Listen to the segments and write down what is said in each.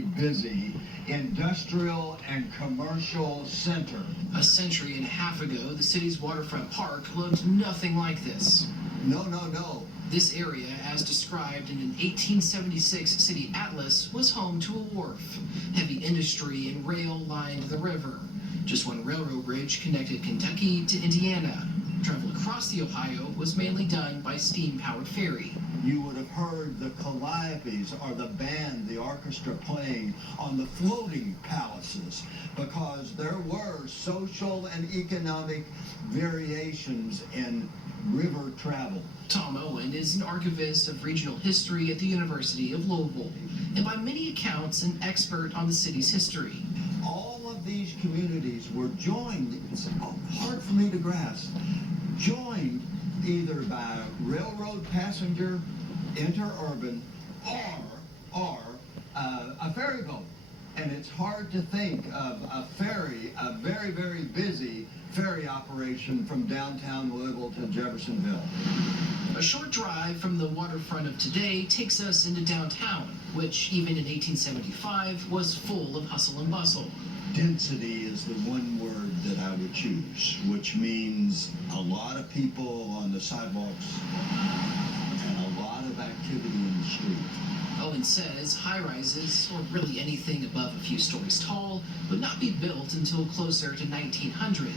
busy industrial and commercial center. A century and a half ago, the city's waterfront park looked nothing like this. No. This area, as described in an 1876 city atlas, was home to a wharf. Heavy industry and rail lined the river. Just one railroad bridge connected Kentucky to Indiana. Travel across the Ohio was mainly done by steam-powered ferry. You would have heard the calliopes or the band, the orchestra playing on the floating palaces because there were social and economic variations in river travel. Tom Owen is an archivist of regional history at the University of Louisville, and by many accounts, an expert on the city's history. All of these communities were joined, it's hard for me to grasp, joined either by railroad passenger, interurban, or a ferry boat. And it's hard to think of a ferry, a very, very busy ferry operation from downtown Louisville to Jeffersonville. A short drive from the waterfront of today takes us into downtown, which even in 1875 was full of hustle and bustle. Density is the one word that I would choose, which means a lot of people on the sidewalks and a lot of activity in the street. Owen says high-rises, or really anything above a few stories tall, would not be built until closer to 1900.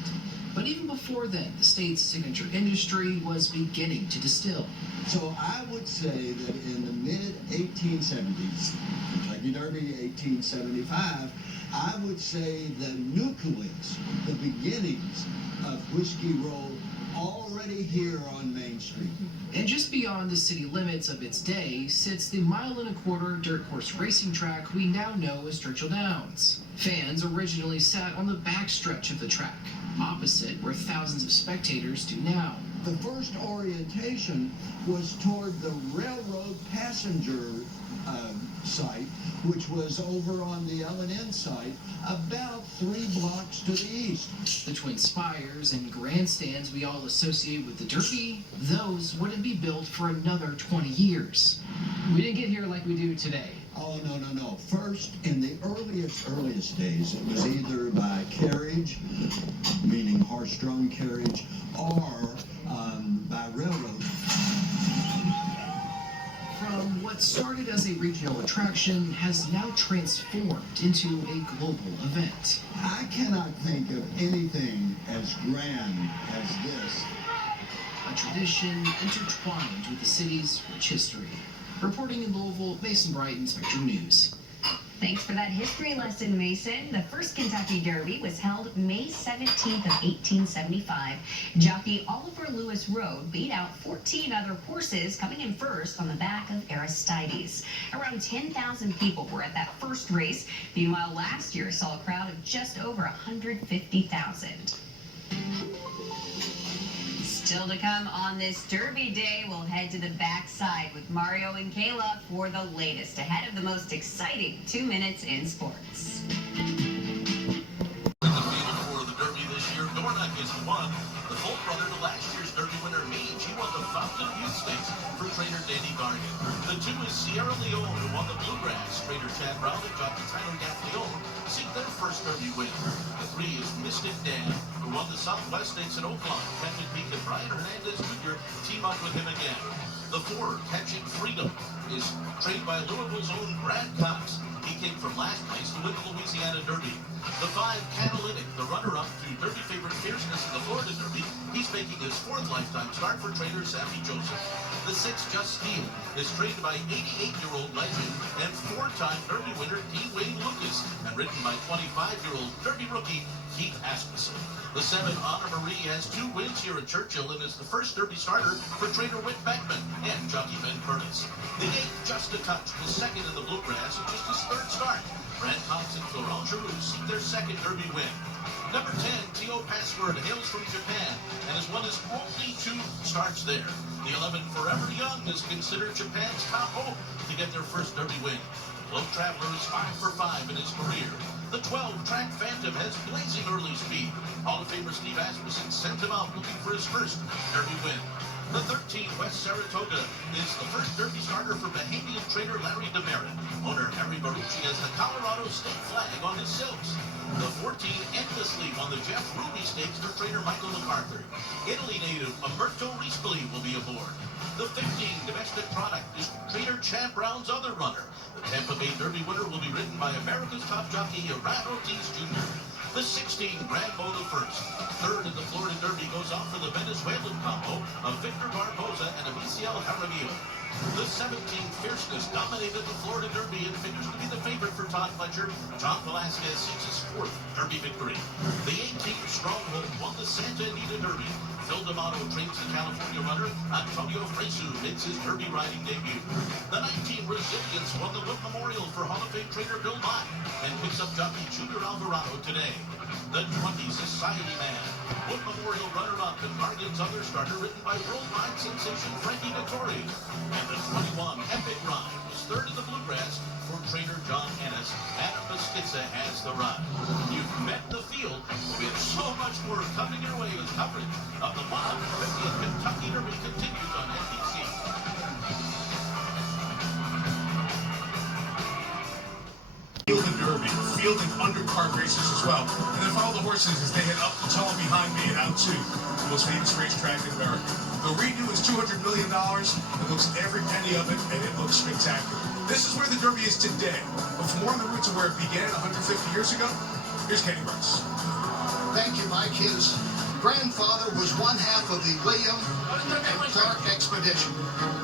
But even before then, the state's signature industry was beginning to distill. So I would say that in the mid-1870s, Kentucky Derby 1875, I would say the nucleus, the beginnings of Whiskey Row already here on Main Street. And just beyond the city limits of its day sits the mile-and-a-quarter dirt course racing track we now know as Churchill Downs. Fans originally sat on the backstretch of the track, opposite where thousands of spectators do now. The first orientation was toward the railroad passenger site, which was over on the L&N site, about 3 blocks to the east. The twin spires and grandstands we all associate with the Derby, those wouldn't be built for another 20 years. We didn't get here like we do today. Oh, no. First, in the earliest days, it was either by carriage, meaning horse-drawn carriage, or by railroad. From what started as a regional attraction has now transformed into a global event. I cannot think of anything as grand as this. A tradition intertwined with the city's rich history. Reporting in Louisville, Mason Brighton, Spectrum News. Thanks for that history lesson, Mason. The first Kentucky Derby was held May 17th of 1875. Jockey Oliver Lewis Road beat out 14 other horses, coming in first on the back of Aristides. Around 10,000 people were at that first race. Meanwhile, last year saw a crowd of just over 150,000. Still to come on this Derby Day, we'll head to the backside with Mario and Kayla for the latest ahead of the most exciting 2 minutes in sports. Undefeated for the Derby this year, Dornock is won. The full brother to last year's Derby winner, Meade. He won the Fountain Youth Stakes for trainer Danny Gargan. The 2 is Sierra Leone, who won the Bluegrass. Trainer Chad Brown and jockey Tyler Gaffleone seek their first Derby win. The 3 is Mystic Dan, who won the Southwest Stakes at Oaklawn. Captain Peak and Brian Hernandez Jr. team up with him again. The 4, Catching Freedom, is trained by Louisville's own Brad Cox. He came from last place to win the Louisiana Derby. The 5, Catalytic, the runner-up to Derby favorite Fierceness in the Florida Derby. He's making his 4th lifetime start for trainer Sammy Joseph. The 6, Just Steel, is trained by 88-year-old legend and 4-time Derby winner D. Wayne Lucas and ridden by 25-year-old Derby rookie Keith Asmussen. The 7, Honor Marie, has 2 wins here at Churchill and is the first Derby starter for trainer Whit Beckman and jockey Ben Curtis. The 8, Just a Touch, is second in the Bluegrass and just his 3rd start. Brad Cox and Florent Giroux seek their 2nd Derby win. Number 10, Tio Password, hails from Japan and has won his only 2 starts there. The 11, Forever Young, is considered Japan's top hope to get their first Derby win. Globe Traveler is 5 for 5 in his career. The 12, Track Phantom, has blazing early speed. Hall of Famer Steve Asmussen sent him out looking for his first Derby win. The 13 West Saratoga is the first Derby starter for Bahamian trainer Larry DeMerit. Owner Harry Barucci has the Colorado state flag on his silks. The 14 endlessly won the Jeff Ruby Stakes for trainer Michael MacArthur. Italy native Umberto Rispoli will be aboard. The 15 domestic product is trainer Chad Brown's other runner. The Tampa Bay Derby winner will be ridden by America's top jockey Irad Ortiz Jr. The 16 Grand Moto first. Third in the Florida Derby goes off for the Venezuelan combo of Victor Barboza and Amicia Jaramillo. The 17 Fierceness dominated the Florida Derby and figures to be the favorite for Todd Fletcher. John Velasquez seeks his 4th Derby victory. The 18 Stronghold won the Santa Anita Derby. Phil D'Amato trains the California runner. Antonio Fresu makes his Derby riding debut. The 19 Resilience won the Wood Memorial for Hall of Fame trainer Bill Mott and picks up jockey Junior Alvarado today. The 20 Society Man, Wood Memorial runner-up and Guardian's other starter written by worldwide sensation Frankie Dettori. And the 21 Epic Ride was third in the Bluegrass for trainer John Ennis. Adam Beskiza has the ride. You've met the field. We have so much more coming your way as coverage of the 150th Kentucky Derby continues on NBC. Fielding Derby, fielding undercard races as well. And then follow the horses as they head up the tunnel behind me and out to the most famous racetrack in America. The redo is $200 million. It looks every penny of it, and it looks spectacular. This is where the Derby is today. But for more on the route to where it began 150 years ago, here's Kenny Rice. Thank you, Mike. His grandfather was one half of the William and Clark expedition,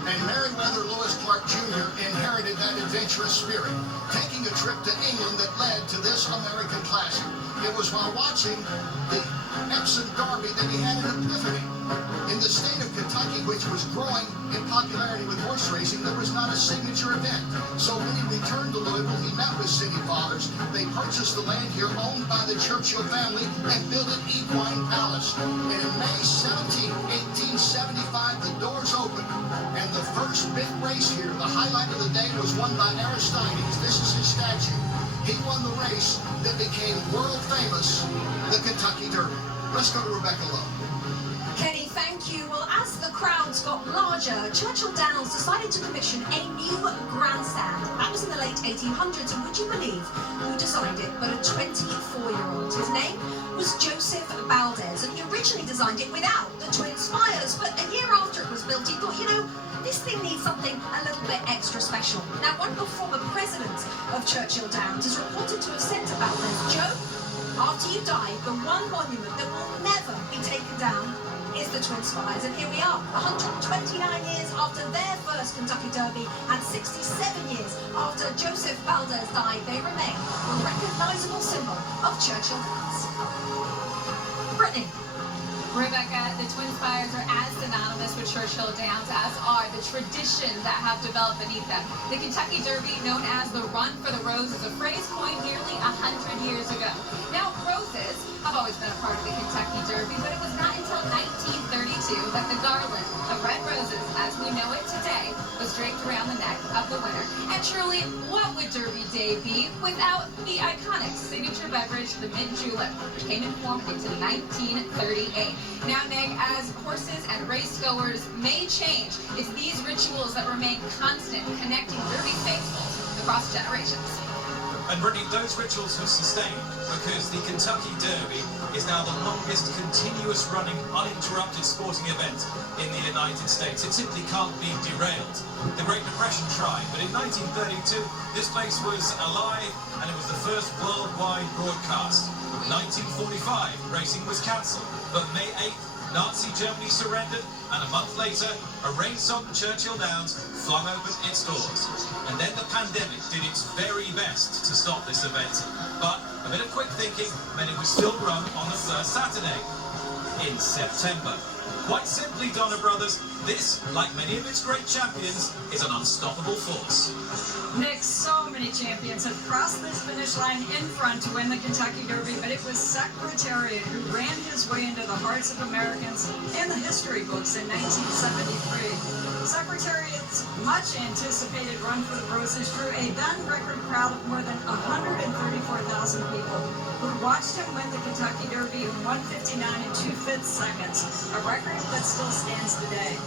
and Meriwether Lewis Clark Jr. inherited that adventurous spirit, taking a trip to England that led to this American classic. It was while watching the Epsom Derby that he had an epiphany. In the state of Kentucky, which was growing in popularity with horse racing, there was not a signature event. So when he returned to Louisville, he met with city fathers. They purchased the land here owned by the Churchill family and built an equine palace. And in May 17, 1875, the doors opened. And the first big race here, the highlight of the day, was won by Aristides. This is his statue. He won the race that became world famous, the Kentucky Derby. Let's go to Rebecca Lowe. Kenny, thank you. Well, as the crowds got larger, Churchill Downs decided to commission a new grandstand. That was in the late 1800s, and would you believe who designed it but a 24-year-old? His name was Joseph Valdez, and he originally designed it without the twin spires, but a year after it was built, he thought, you know, this thing needs something a little bit extra special. Now, one of the former presidents of Churchill Downs is reported to have said to Valdez, Joe, after you die, the one monument that will never be taken down is the Twin Spires, and here we are, 129 years after their first Kentucky Derby and 67 years after Joseph Valdez died, they remain a recognizable symbol of Churchill Downs. Brittany. Rebecca, the Twin Spires are as synonymous with Churchill Downs as are the traditions that have developed beneath them. The Kentucky Derby, known as the Run for the Rose, is a phrase coined nearly 100 years ago. Now, roses have always been a part of the Kentucky Derby, but it was not until 1932 that the garland of red roses, as we know it today, was draped around the neck of the winner. And truly, what would Derby Day be without the iconic signature beverage, the mint julep, which came in form into 1938. Now, Meg, as horses and race goers may change, it's these rituals that remain constant, connecting Derby faithfuls across generations. And Brittany, those rituals have sustained because the Kentucky Derby is now the longest continuous running, uninterrupted sporting event in the United States. It simply can't be derailed. The Great Depression tried, but in 1932, this place was alive and it was the first worldwide broadcast. 1945, racing was cancelled, but May 8th, Nazi Germany surrendered, and a month later, a rain-sodden Churchill Downs flung open its doors. And then the pandemic did its very best to stop this event. But a bit of quick thinking meant it would still run on the first Saturday in September. Quite simply, Donner Brothers, this, like many of its great champions, is an unstoppable force. Nick, so many champions have crossed this finish line in front to win the Kentucky Derby, but it was Secretariat who ran his way into the hearts of Americans in the history books in 1973. Secretariat's much anticipated Run for the Roses drew a then record crowd of more than 134,000 people who watched him win the Kentucky Derby in 1:59 2/5 seconds, a record that still stands today.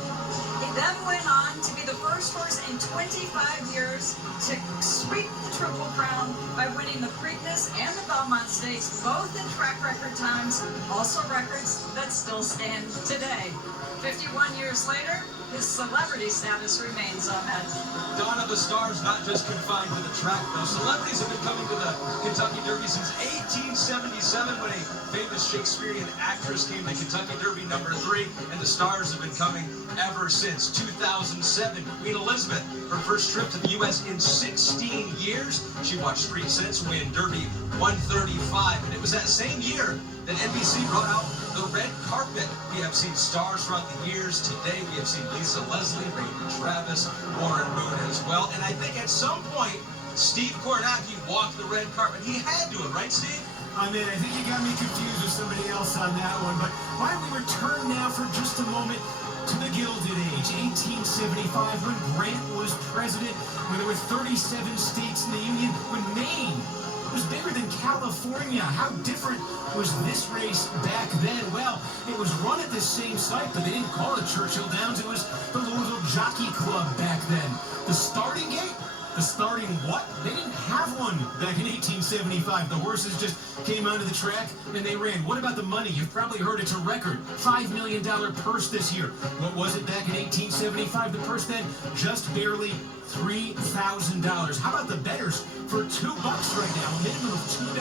He then went on to be the first horse in 25 years to sweep the Triple Crown by winning the Preakness and the Belmont Stakes, both in track record times, also records that still stand today. 51 years later, his celebrity status remains Ahmed. Dawn of the Stars not just confined to the track, though. Celebrities have been coming to the Kentucky Derby since 1877 when a famous Shakespearean actress came to Kentucky Derby #3, and the stars have been coming ever since. 2007, Queen Elizabeth, her first trip to the U.S. in 16 years. She watched Street Sense win Derby 135, and it was that same year that NBC brought out the red carpet. We have seen stars throughout the years. Today we have seen Lisa Leslie, Raymond Travis, Warren Moon as well. And I think at some point, Steve Kornacki walked the red carpet. He had to have, right, Steve? I mean, I think you got me confused with somebody else on that one. But why don't we return now for just a moment to the Gilded Age, 1875, when Grant was president, when there were 37 states in the Union, when Maine was bigger than California. How different was this race back then? Well, it was run at this same site, but they didn't call it Churchill Downs. It was the Louisville Jockey Club back then. The starting gate? The starting what? They didn't have one back in 1875. The horses just came onto the track and they ran. What about the money? You've probably heard it's a record. $5 million purse this year. What was it back in 1875? The purse then just barely $3,000. How about the bettors? For $2 right now, a minimum of $2,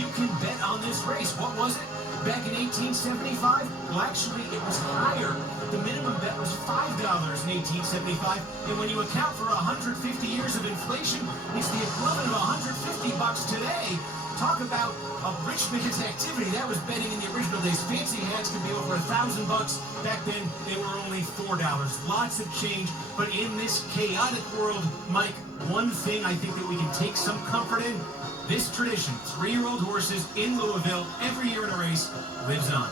you can bet on this race. What was it back in 1875? Well, actually, it was higher. The minimum bet was $5 in 1875, and when you account for 150 years of inflation, it's the equivalent of $150 today. Talk about a rich man's activity. That was betting in the original days. Fancy hats could be over $1,000. Back then, they were only $4. Lots have changed, but in this chaotic world, Mike, one thing I think that we can take some comfort in, this tradition, 3-year-old horses in Louisville every year in a race, lives on.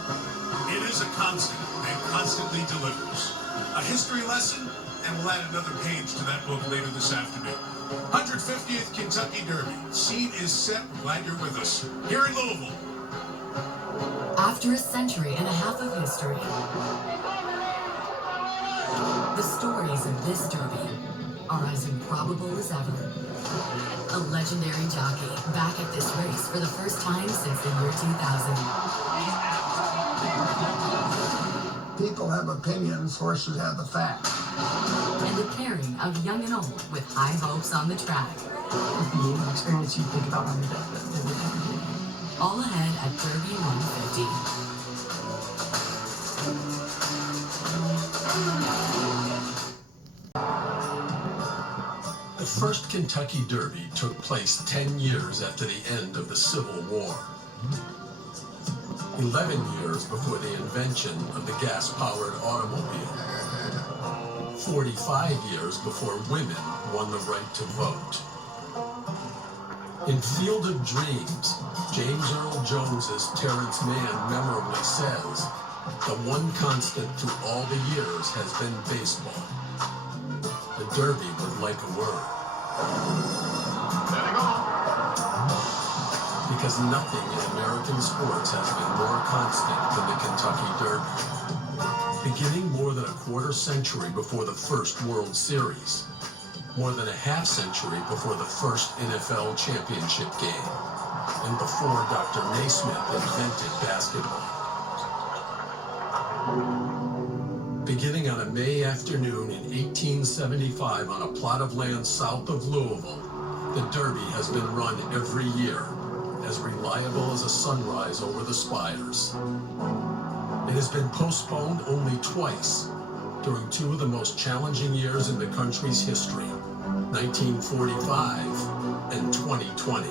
It is a constant and constantly delivers. A history lesson, and we'll add another page to that book later this afternoon. 150th Kentucky Derby. Scene is set. Glad you're with us here in Louisville. After a century and a half of history, the stories of this Derby are as improbable as ever. A legendary jockey back at this race for the first time since the year 2000. People have opinions, horses have the facts. And the pairing of young and old with high hopes on the track. The experience you think about on the deathbed. All ahead at Derby 150. The first Kentucky Derby took place 10 years after the end of the Civil War. 11 years before the invention of the gas-powered automobile. 45 years before women won the right to vote. In Field of Dreams, James Earl Jones's Terrence Mann memorably says, the one constant through all the years has been baseball. The Derby would like a word. Because nothing in American sports has been more constant than the Kentucky Derby. Beginning more than a quarter century before the first World Series, more than a half century before the first NFL championship game, and before Dr. Naismith invented basketball. Beginning on a May afternoon in 1875 on a plot of land south of Louisville, the Derby has been run every year, as reliable as a sunrise over the spires. It has been postponed only twice, during two of the most challenging years in the country's history, 1945 and 2020.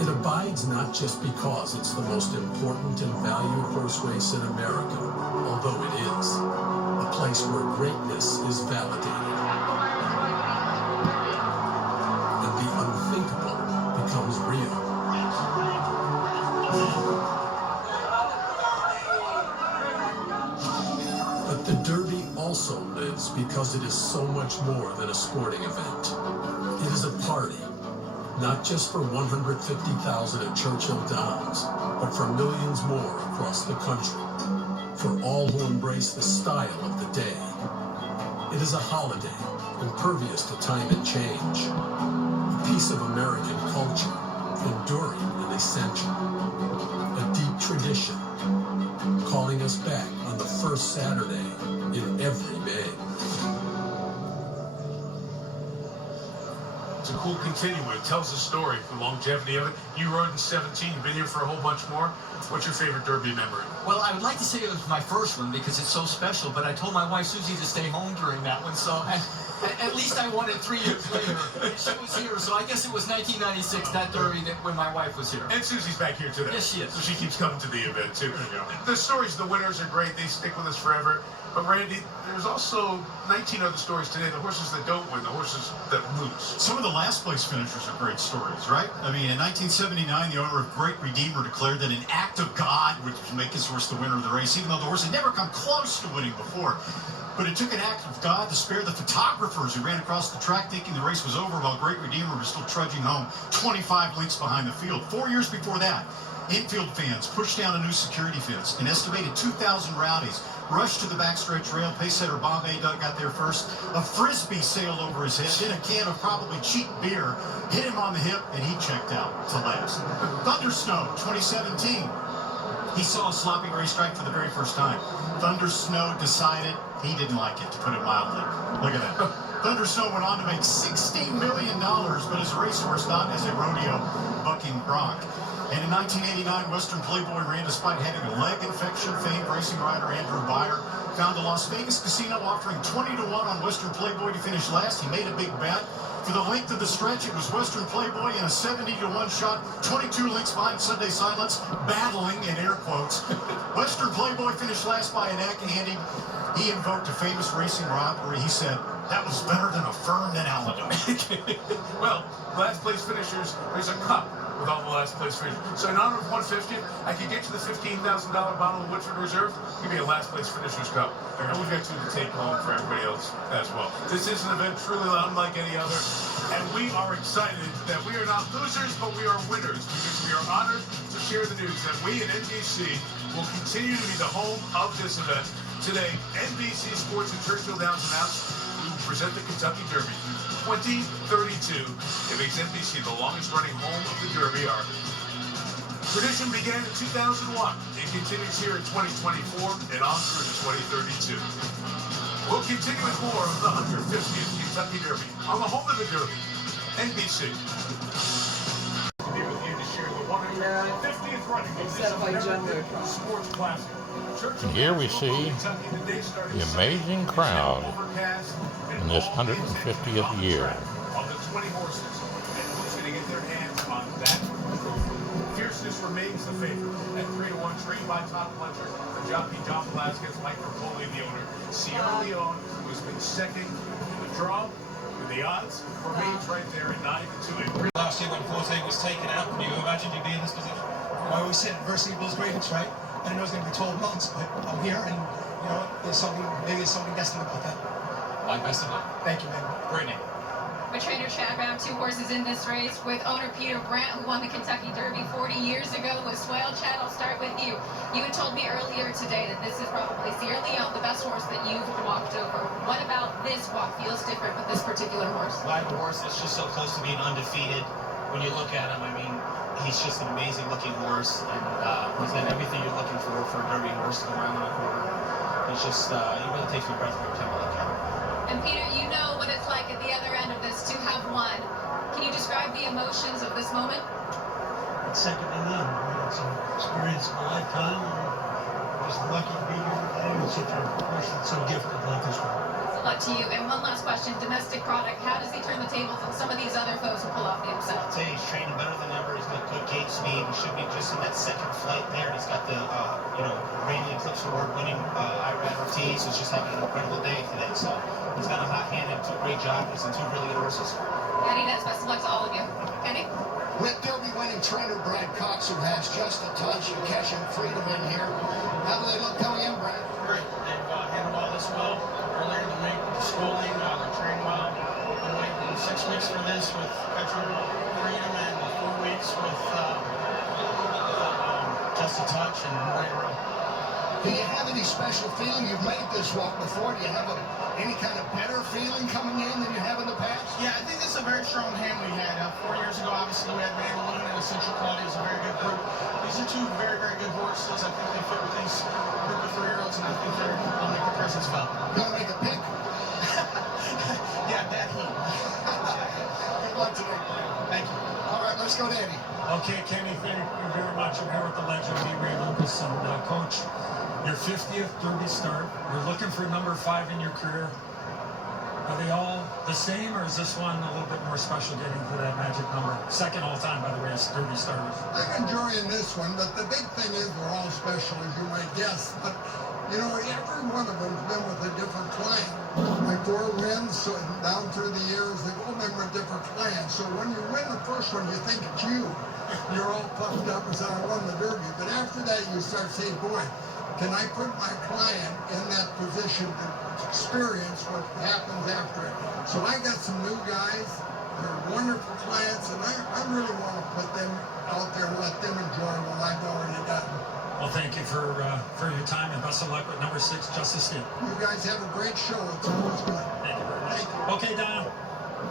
It abides not just because it's the most important and valued horse race in America, although it is, a place where greatness is validated. And the unthinkable becomes real. But the Derby also lives because it is so much more than a sporting event. It is a party, not just for 150,000 at Churchill Downs, but for millions more across the country. For all who embrace the style of the day It is a holiday, impervious to time and change. A piece of American culture, enduring and essential. A deep tradition, calling us back on the first Saturday in every May. It's a cool continuum. It tells the story, the longevity of it. You rode in 17, you've been here for a whole bunch more. What's your favorite Derby memory? Well, I would like to say it was my first one because it's so special, but I told my wife Susie to stay home during that one, so at least I won it 3 years later. And she was here, so I guess it was 1996, that Derby, when my wife was here. And Susie's back here today. Yes, she is. So she keeps coming to the event, too. The stories of the winners are great. They stick with us forever. But, Randy, there's also 19 other stories today. The horses that don't win, the horses that lose. Some of the last place finishers are great stories, right? I mean, in 1979, the owner of Great Redeemer declared that an act of God would make his horse the winner of the race, even though the horse had never come close to winning before. But it took an act of God to spare the photographers who ran across the track thinking the race was over while Great Redeemer was still trudging home 25 lengths behind the field. 4 years before that, infield fans pushed down a new security fence. An estimated 2,000 rowdies rushed to the backstretch rail. Pacesetter Bombay Doug got there first. A frisbee sailed over his head. Then a can of probably cheap beer hit him on the hip, and he checked out to last. Thundersnow, 2017. He saw a sloppy racetrack for the very first time. Thundersnow decided he didn't like it, to put it mildly. Look at that. Thundersnow went on to make $16 million, but as a racehorse, not as a rodeo bucking bronc. And in 1989, Western Playboy ran despite having a leg infection. Famed racing rider Andrew Beyer found a Las Vegas casino offering 20-1 on Western Playboy to finish last. He made a big bet. For the length of the stretch, it was Western Playboy in a 70-1 shot, 22 lengths behind Sunday Silence, battling in air quotes. Western Playboy finished last by a neck, and he invoked a famous racing robbery. He said, "That was better than a Fern and Alamo." Well, last place finishers, there's a cup with all the last place finishers. So in honor of 150th, I could get you the $15,000 bottle of Woodford Reserve. Give me a last place finishers cup. And we've got you to take home for everybody else as well. This is an event truly unlike any other. And we are excited that we are not losers, but we are winners, because we are honored to share the news that we at NBC will continue to be the home of this event. Today, NBC Sports and Churchill Downs announced we will present the Kentucky Derby 2032. It makes NBC the longest running home of the Derby. Our tradition began in 2001 and continues here in 2024 and on through to 2032. We'll continue with more of the 150th Kentucky Derby on the home of the Derby, NBC. To be with you to share the 150th running of this American sports classic. And here we see the amazing crowd in this 150th year. Of the 20 horses, and who's going to get their hands on that? Fierceness remains the favorite at 3-1, trained by Tom Fletcher, the jockey John Velasquez, Mike Rapoli, the owner, Sierra Leone, who has been second in the draw. The odds remains right there at 9-2. Last year when Forte was taken out, can you imagine you'd be in this position? I always said adversity builds greatness, right? I didn't know it was going to be 12 months, but I'm here, and you know, maybe there's something destined about that. My best of luck. Thank you, man. Brittany. With trainer Chad Brown, 2 horses in this race, with owner Peter Brandt, who won the Kentucky Derby 40 years ago with Swale. Chad, I'll start with you. You had told me earlier today that this is probably Sierra Leone, the best horse that you've walked over. What about this walk feels different with this particular horse? Like the horse is just so close to being undefeated. When you look at him, I mean, he's just an amazing looking horse, and he's got everything you're looking for a Derby horse to go around on a quarter. He's just, he really takes me breath every time I look at him. And Peter, you know what it's like at the other end of this to have won. Can you describe the emotions of this moment? It's second to none. It's an experience of a lifetime, and I'm just lucky to be here today with such a person so gifted like this one. Good luck to you. And one last question, domestic product, how does he turn the tables on some of these other folks who pull off the upset? I'd say he's training better than ever. He's got good gate speed. He should be just in that second flight there. He's got the, reigning Eclipse Award-winning IRAD Ortiz, who's just having an incredible day today. So he's got a hot hand and 2 great jockeys and 2 really good horses. Kenny, that's best of luck to all of you. Kenny? With Derby winning trainer Brad Cox, who has just a touch of cash and freedom in here. How do they look coming in, Brad? Great. They've handled all this well. Earlier in the week, schooling, they're trained well. Been waiting 6 weeks for this with Petra Freedom and 4 weeks with Just a Touch and more in a row. Do you have any special feeling? You've made this walk before. Do you have any kind of better feeling coming in than you have in the past? Yeah, I think this is a very strong hand we had. 4 years ago, obviously, we had Mandaloon and Essential Quality. It was a very good group. These are two very, very good horses. I think they fit with these group of 3-year-olds, and I think they'll make the presence felt. You want to make a pick? Yeah, that heat. Good luck today. Thank you. All right, let's go to Eddie. Okay, Kenny, thank you very much. I'm here with the legend, Ray Lucas, and Coach, your 50th Derby start. You're looking for number 5 in your career. Are they all the same, or is this one a little bit more special, getting to that magic number? Second all time, by the way, as Derby starters. I'm enjoying this one, but the big thing is they're all special, as you might guess. But, you know, every one of them's been with a different client. My 4 wins, so down through the years, they've all been with different clients. So when you win the first one, you think it's you. You're all puffed up and say, I won the Derby. But after that, you start saying, boy, can I put my client in that position to experience what happens after it? So I got some new guys. They're wonderful clients, and I really want to put them out there and let them enjoy what I've already done. Well, thank you for your time, and best of luck with number 6, Justice Steel. You guys have a great show. It's always good. Thank you very much. Okay, Don.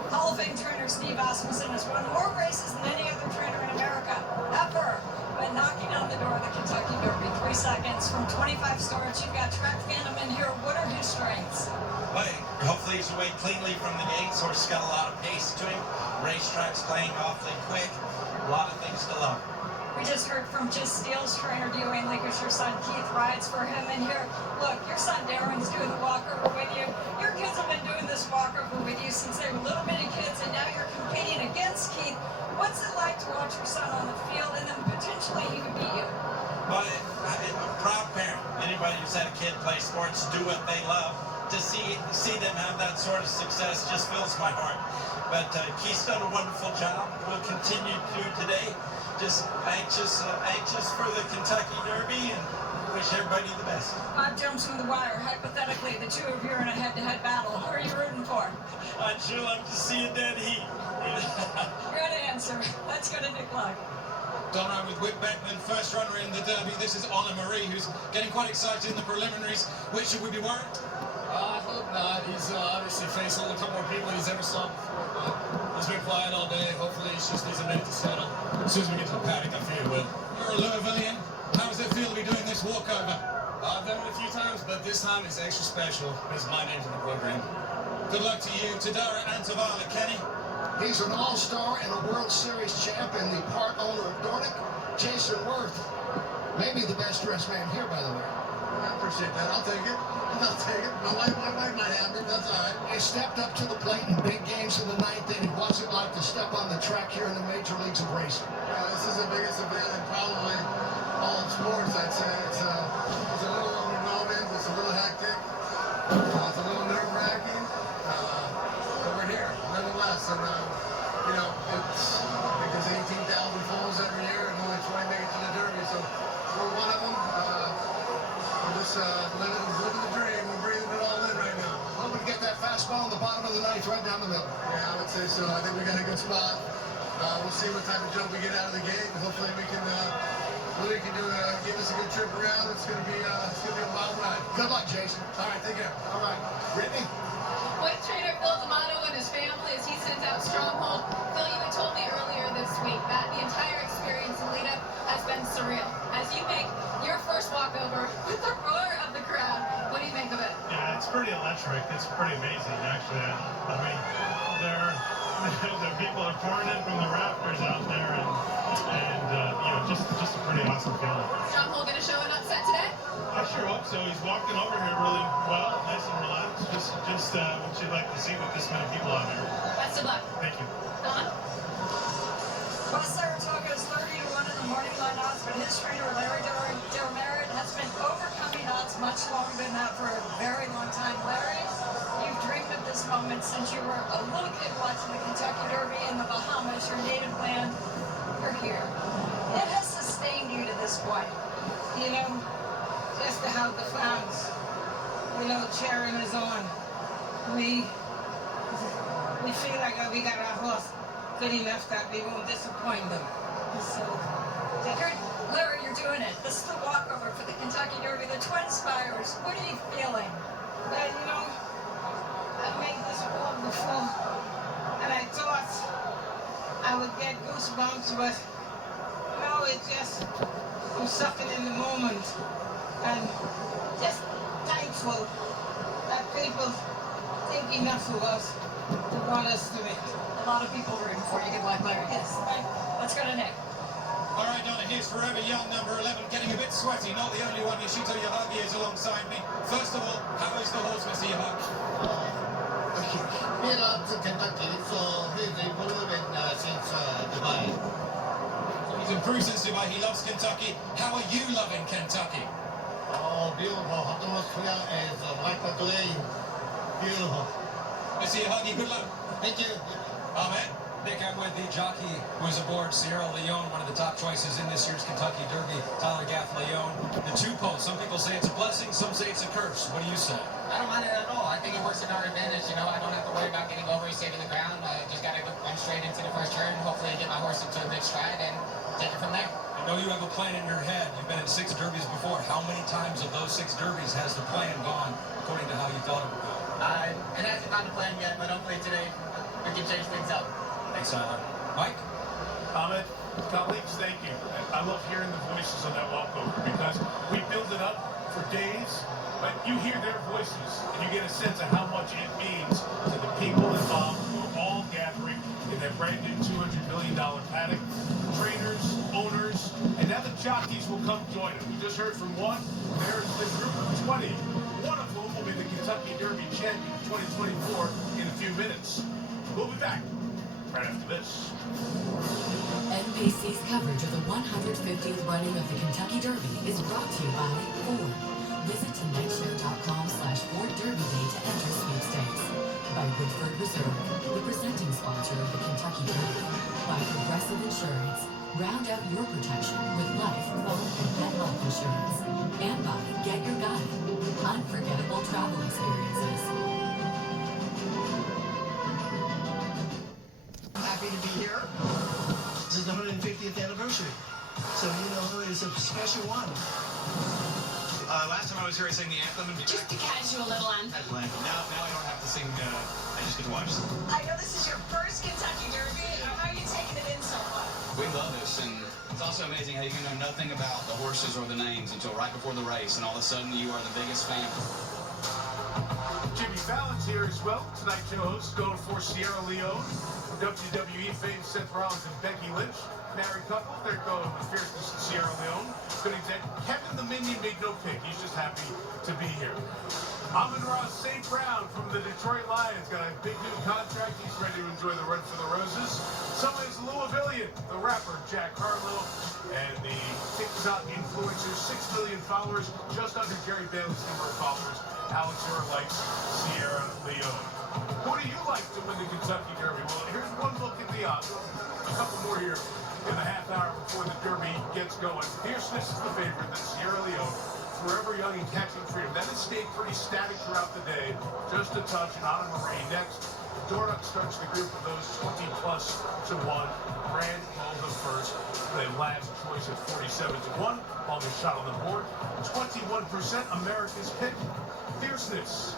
Hall of Fame trainer Steve Asmussen has won more races than any other trainer in America ever by knocking on the door of the Kentucky Derby. 3 seconds from 25 starts. You've got track fandom in here. What are his strengths? Well, hopefully he's away cleanly from the gates. Horse got a lot of pace to him. Racetrack's playing awfully quick. A lot of things to love. We just heard from Just Steel's trainer, Dwayne Lakers. Your son Keith rides for him in here. Look, your son Darren's doing the walkover with you. Your kids have been doing this walkover with you since they were little bitty kids, and now you're competing against Keith. What's it like to watch your son on the field and then potentially he could beat you? Well, I'm a proud parent. Anybody who's had a kid play sports, do what they love, to see them have that sort of success just fills my heart. But Keith's done a wonderful job. We'll continue to do today. Just anxious for the Kentucky Derby, and wish everybody the best. 5 jumps from the wire. Hypothetically, the two of you are in a head-to-head battle. Who are you rooting for? I'd sure love to see a dead heat. Good answer. Let's go to Nick Luck. Donna with Whip Beckman, first runner in the Derby. This is Honor Marie, who's getting quite excited in the preliminaries. Which should we be worried? I hope not. He's obviously faced a couple more people he's ever saw before, but he's been quiet all day. Hopefully he just needs a minute to settle. As soon as we get to the paddock, I feel he will. You're a Louisvillian. How does it feel to be doing this walkover? I've done it a few times, but this time it's extra special because my name's in the program. Good luck to you. Tadara Antavala, Kenny. He's an all-star and a World Series champ and the part owner of Dornick, Jason Worth. Maybe the best dressed man here, by the way. I appreciate that. I'll take it. I'll take it. My wife might have it. That's all right. He stepped up to the plate in big games in the 9th inning. What's it like to step on the track here in the major leagues of racing? This is the biggest event in probably all of sports, I'd say. It's a little overwhelming. It's a little hectic. It's a little nerve-wracking. But we're here, nonetheless. And, you know, because 18,000 falls every year and only 20 make it to the Derby. So we're one of them. We're just living the dream. We're breathing it all in right now. Hoping to get that fastball in the bottom of the 9th right down the middle. Yeah, I would say so. I think we got a good spot. We'll see what type of jump we get out of the gate, and hopefully we can give us a good trip around. It's gonna be a wild ride. Good luck, Jason. All right, take care. All right, Brittany. What trainer Phil D'Amato and his family as he sends out Stronghold? Phil, you had told me earlier this week that the entire experience and lead-up has been surreal. As you make your first walkover with the roar of the crowd, what do you make of it? Yeah, it's pretty electric. It's pretty amazing, actually. I mean, the people are pouring in from the rafters out there, and you know, just a pretty awesome feeling. Stronghold going to show an upset today? I sure hope so. He's walking over here really well, nice and relaxed. Just what you'd like to see with this many people out here. Best of luck. Thank you. Don? West Saratoga is 30-1 in the morning line odds, but his trainer Larry Dermerit has been overcoming odds much longer than that for a very long time. Larry, you've dreamed of this moment since you were a little kid watching the Kentucky Derby in the Bahamas, your native land. You're here. It has sustained you to this point. You know, just to have the fans, you know, cheering us on. We feel like we got our horse good enough that we won't disappoint them. So, Larry, you're doing it. This is the walkover for the Kentucky Derby. The twins What are you feeling? Well, you know, I've made this walk before, and I thought I would get goosebumps, but no, it's just, I'm sucking in the moment, and just thankful that people think enough of us to want us to win. A lot of people rooting for you. Good luck, Larry. Yes. Let's go to Nick. All right, Donna, here's forever young number 11, getting a bit sweaty. Not the only one. Yoshito Yahagi is alongside me. First of all, how is the horse, Mr. Yahagi? He loves Kentucky, so he's improving since Dubai. He's improved since Dubai. He loves Kentucky. How are you loving Kentucky? Oh, beautiful. Atmosphere is like a clay. Beautiful. Mr. Yahagi, good luck. Thank you. Amen. Nick, I'm with the jockey who was aboard Sierra Leone, one of the top choices in this year's Kentucky Derby, Tyler Gaff-Leone. The two-post, some people say it's a blessing, some say it's a curse. What do you say? I don't mind it at all. I think it works in our advantage. You know, I don't have to worry about getting over, saving the ground. I just got to run straight into the first turn, hopefully get my horse into a good stride and take it from there. I know you have a plan in your head. You've been in 6 derbies before. How many times of those 6 derbies has the plan gone according to how you thought it would go? It hasn't gone to plan yet, but hopefully today we can change things up. Thanks, Mike? Ahmed, colleagues, thank you. I love hearing the voices on that walkover because we build it up for days, but you hear their voices and you get a sense of how much it means to the people involved who are all gathering in that brand new $200 million paddock. Trainers, owners, and now the jockeys will come join them. We just heard from one. There's the group of 20, one of whom will be the Kentucky Derby champion 2024 in a few minutes. We'll be back right after this. NBC's coverage of the 150th running of the Kentucky Derby is brought to you by Ford. Visit tonightshow.com/Ford Derby Day to enter sweepstakes. By Woodford Reserve, the presenting sponsor of the Kentucky Derby. By Progressive Insurance. Round out your protection with life, home, and pet health insurance. And by Get Your Guide. Unforgettable travel experiences. Happy to be here. This is the 150th anniversary. So, you know, it's a special one. Last time I was here, I sang the anthem and Just a casual little anthem. Now I don't have to sing. I just get to watch. I know this is your first Kentucky Derby. How are you taking it in so far? We love this, and it's also amazing how you can know nothing about the horses or the names until right before the race, and all of a sudden you are the biggest fan. Jimmy Fallon's here as well. Tonight's show host going for Sierra Leone. WWE fame Seth Rollins and Becky Lynch. Married couple, they're going with Fierceness in Sierra Leone. Good example. Kevin the Minion made no pick. He's just happy to be here. Amon-Ra St. Brown from the Detroit Lions got a big new contract. He's ready to enjoy the run for the roses. Someone is LOUISVILLEan, the rapper Jack Harlow, and the TikTok influencer, 6 million followers, just under Jerry Bailey's number of followers. Alex Orr likes Sierra Leone. Who do you like to win the Kentucky Derby? Well, here's one look at the odds. A couple more here in the half hour before the Derby gets going. Fierceness is the favorite, then Sierra Leone. Forever Young and Catching Freedom. That has stayed pretty static throughout the day. Just a touch, and Anna Marie next. Dornock starts the group of those 20+ to 1. Grand Malta first. The last choice at 47 to 1. Longest shot on the board. 21% America's pick. Fierceness.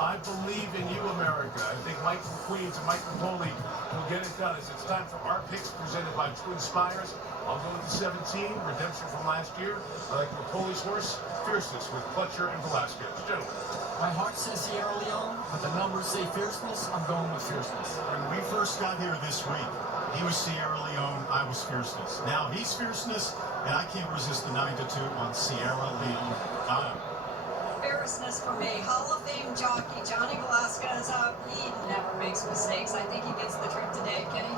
I believe in you, America. I think Mike from Queens and Mike from Foley will get it done. As it's time for our picks presented by Twin Spires. I'll go with the 17, redemption from last year. I like Napoli's horse, Fierceness, with Clutcher and Velasquez. Gentlemen. My heart says Sierra Leone, but the numbers say Fierceness. I'm going with Fierceness. When we first got here this week, he was Sierra Leone, I was Fierceness. Now he's Fierceness, and I can't resist the 9-2 on Sierra Leone. Fierceness for me. Hall of Fame jockey Johnny Velasquez. He never makes mistakes. I think he gets the trick today, Kenny.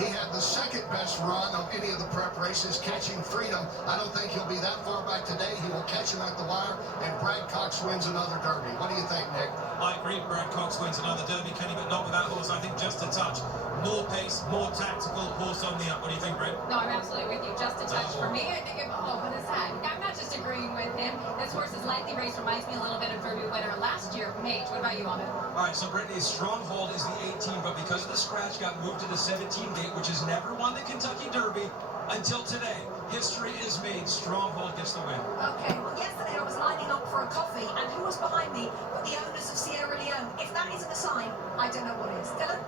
He had the second best run of any of the prep races, Catching Freedom. I don't think he'll be that far back today. He will catch him at the wire, and Brad Cox wins another Derby. What do you think, Nick? I agree. Brad Cox wins another Derby, Kenny, but not with that horse. I think just a touch. More pace, more tactical, horse on the up. What do you think, Brad? No, I'm absolutely with you. Just a touch for me. I think what is that? I'm not just agreeing with him. This horse's lengthy race reminds me a little bit of Derby winner last year, Mage. What about you on it? All right, so Brittany's stronghold is the 18, but because of the scratch, got moved to the 17 gate, which has never won the Kentucky Derby until today. History is made. Stronghold gets the win. Okay, well, yesterday I was lining up for a coffee Derby, and who was behind me were the owners of Sierra Leone. If that isn't a sign, I don't know what is. Dylan?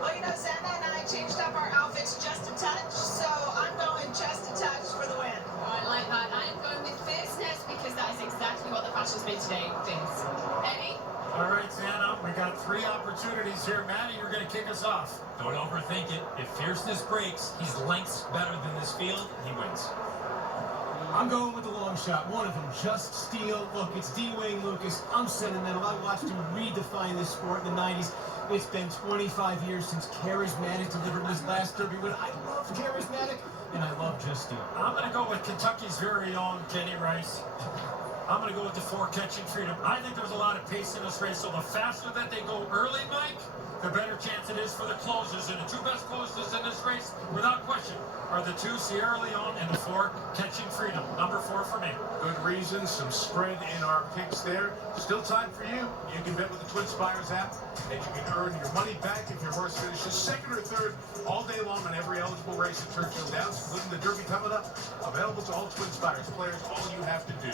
Well, you know, Santa and I changed up our outfits just a touch, so I'm going just a touch for the win. Oh, I like that. I am going with fierceness because that is exactly what the fashion's been today. Vince. Eddie? All right, Santa, we got 3 opportunities here. Maddie, you're going to kick us off. Don't overthink it. If fierceness breaks, he's lengths better than this field, he wins. I'm going with the long shot. One of them, Just Steel. Look, it's Dwayne Lucas. I'm sentimental. I watched him redefine this sport in the 90s. It's been 25 years since Charismatic delivered his last Derby win. I love Charismatic, and I love Just Steel. I'm going to go with Kentucky's very own Kenny Rice. I'm going to go with the 4 Catching Freedom. I think there's a lot of pace in this race, so the faster that they go early, Mike, the better chance it is for the closers. And the 2 best closers in this race, without question, are the 2 Sierra Leone and the 4 Catching Freedom. Number 4 for me. Good reason, some spread in our picks there. Still time for you. You can bet with the Twin Spires app, and you can earn your money back if your horse finishes 2nd or 3rd all day long on every eligible race at Churchill Downs, including the Derby coming up. Available to all Twin Spires players. All you have to do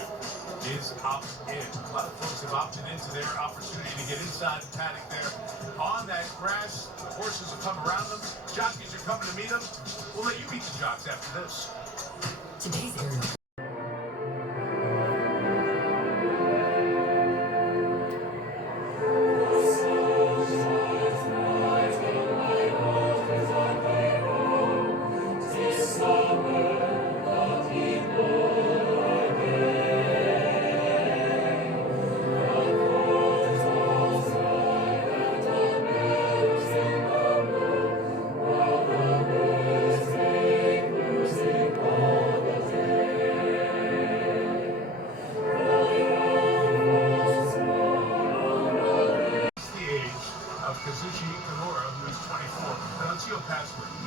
is opt in. A lot of folks have opted into their opportunity to get inside the paddock there on that grass. The horses will come around them. Jockeys are coming to meet them. We'll let you meet the jocks after this. Today's aerial.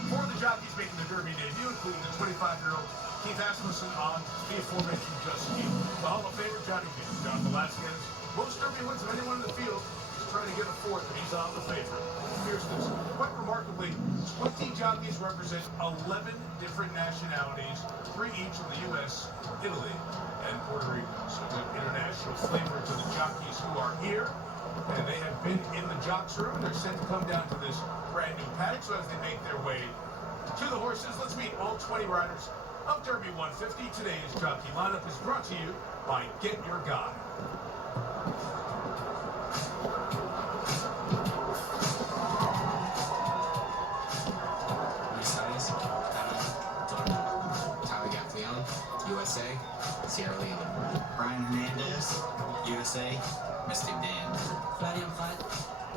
Four of the jockeys making the Derby debut, including the 25-year-old Stephenson on the aforementioned Just Steel. The Hall of Famer Johnny J. John Velasquez. Most Derby wins of anyone in the field. He's trying to get a 4th, and he's on the favorite. Fierceness. Quite remarkably, 20 jockeys represent 11 different nationalities, 3 each in the U.S., Italy, and Puerto Rico. So good international flavor to the jockeys who are here. And they have been in the jocks room. They're set to come down to this brand new paddock. So as they make their way to the horses, let's meet all 20 riders of Derby 150. Today's jockey lineup is brought to you by Get Your Guide. USA, Sierra Leone. Brian Hernandez, USA, Mystic Dan. Florian Pratt,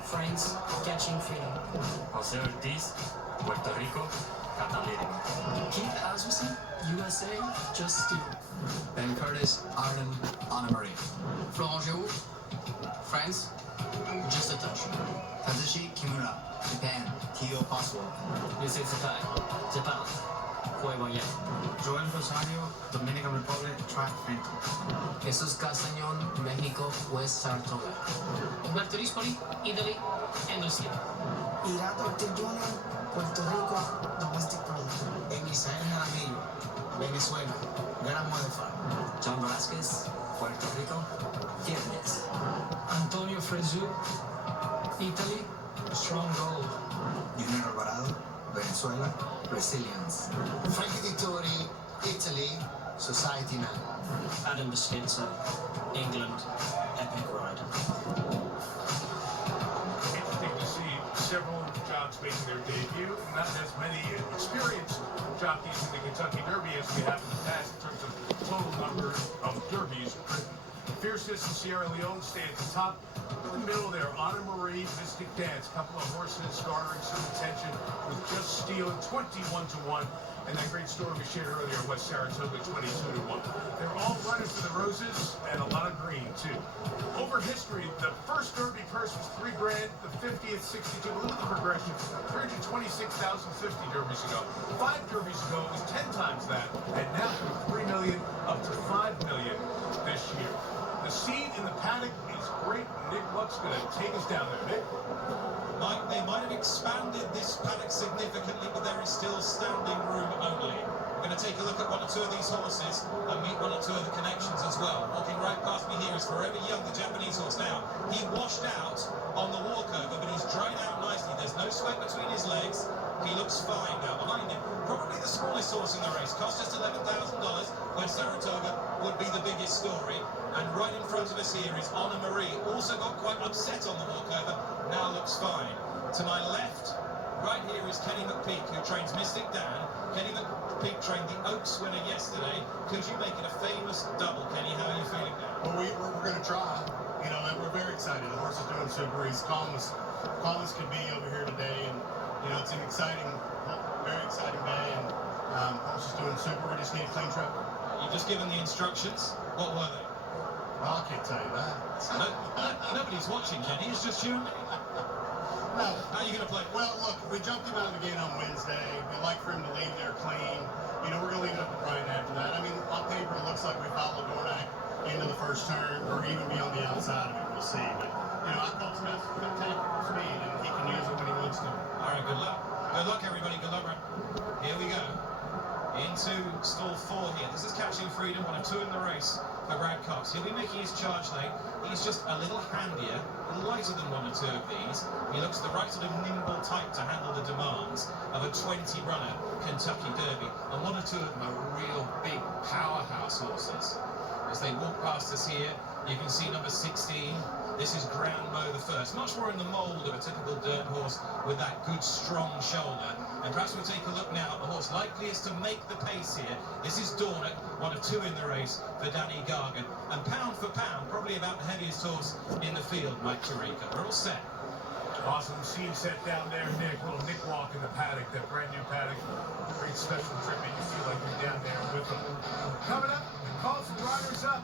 France, Catching Freedom. Jose Ortiz, Puerto Rico, Catalina. Keith Asmussen, USA, Just Steel. Ben Curtis, Arnhem, Anna Marie. Florent Giroux, France, Just a Touch. Tazushi Kimura, Japan, Tio Pasua. Yusei Sakai, Japan. Joel Rosario, Dominican Republic, Track Phantom. Jesus Castañón, México, West Saratoga. Humberto Rispoli, Italy, Endostia. Irato Ortiz Jr., Puerto Rico, Domestic Product. Emisael Jaramillo, Venezuela, Gran Modify. John Velasquez, Puerto Rico, Viernes. Antonio Frezu, Italy, Strong Gold. Junior Alvarado, Venezuela, Resilience. Frankie Dettori, Italy, Society Man. Adam Busquetsa, England, Epic Ride. Interesting to see several jocks making their debut. Not as many experienced jockeys in the Kentucky Derby as we have in the past in terms of total number of derbies. Fierceness and Sierra Leone stay at the top. In the middle there, Anna Marie, Mystic Dance, couple of horses garnering some attention with Just Steel 21-1, and that great story we shared earlier, West Saratoga 22-1. They're all runners for the roses and a lot of green too. Over history, the first Derby purse was $3 grand, the 50th 62. Look at the progression: 326,050 derbies ago. 5 derbies ago, it was 10 times that, and now from $3 million up to $5 million this year. The scene in the paddock is great. Nick Luck's going to take us down there. Nick? Mike, they might have expanded this paddock significantly, but there is still standing room only. We're going to to take a look at one or two of these horses and meet one or two of the connections as well. Walking right past me here is Forever Young, the Japanese horse. Now, he washed out on the walkover, but he's dried out nicely. There's no sweat between his legs. He looks fine now. Behind him, probably the smallest horse in the race, cost just $11,000, when Saratoga would be the biggest story. And right in front of us here is Honor Marie, also got quite upset on the walkover, now looks fine. To my left, right here is Kenny McPeak, who trains Mystic Dan. Kenny McPeak trained the Oaks winner yesterday. Could you make it a famous double, Kenny? How are you feeling now? Well, we're going to try. You know, and we're very excited. The horse is doing super. He's calm as could be over here today, and you know, it's an exciting, very exciting day. And horse is doing super. We just need a clean trip. You've just given the instructions. What were they? Well, I can't tell you that. Nobody's watching, Kenny. It's just you and me. No. How are you going to play? Well, look, we jumped him out of the gate on Wednesday. We'd like for him to leave there clean. You know, we're going to leave it up to Brian after that. I mean, on paper, it looks like we followed Dornack into the first turn, or even beyond the outside of it. We'll see. But, you know, I thought Smith's going to take speed, and he can use it when he wants to. All right, good luck. Good luck, everybody. Good luck, man. Here we go. Into stall 4 here. This is Catching Freedom, one of 2 in the race for Brad Cox. He'll be making his charge late. He's just a little handier, a little lighter than 1 or 2 of these. He looks the right sort of nimble type to handle the demands of a 20-runner Kentucky Derby. And 1 or 2 of them are real big powerhouse horses. As they walk past us here, you can see number 16. This is Groundmo the First, much more in the mould of a typical dirt horse with that good, strong shoulder. And perhaps we'll take a look now at the horse likeliest to make the pace here. This is Dornack, 1 of 2 in the race for Danny Gargan. And pound for pound, probably about the heaviest horse in the field, Mike Tirico. We're all set. Awesome scene set down there, Nick. Little Nick walk in the paddock, that brand new paddock. Great special trip, and you feel like you're down there with them. Coming up, the call for riders up.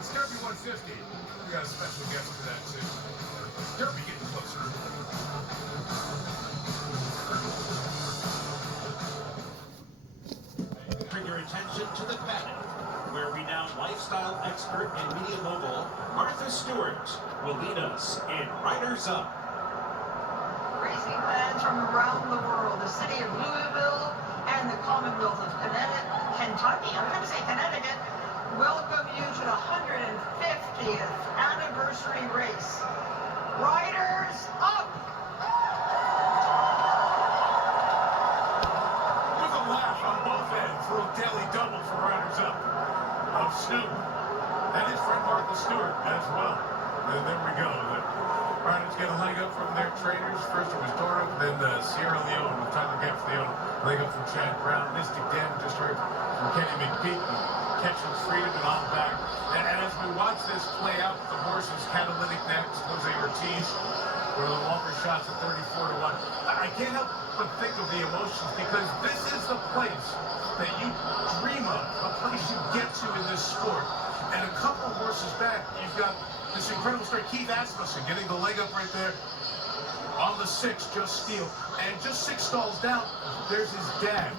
It's Derby 150. We got a special guest for that too. Derby getting closer. Bring your attention to the Paddock, where renowned lifestyle expert and media mogul Martha Stewart will lead us in Riders Up. Racing fans from around the world, the city of Louisville and the Commonwealth of Kentucky, I'm going to say Connecticut, welcome you to the 150th anniversary race. Riders Up! With a laugh on both ends, little daily double for Riders Up of Snoop and his friend Martha Stewart as well. And there we go. The riders get a leg up from their trainers. First it was Dornack, then Sierra Leone with Tyler Gaffalione, leg up from Chad Brown. Mystic Dan just heard from Kenny McPeak. Catching Freedom and on back. And as we watch this play out, the horses, Catalytic next, Jose Ortiz, where the longer shots at 34-1. I can't help but think of the emotions, because this is the place that you dream of, a place you get to in this sport. And a couple of horses back, you've got this incredible story, Keith Asmussen getting the leg up right there on the 6, Just Steel. And just 6 stalls down, there's his dad.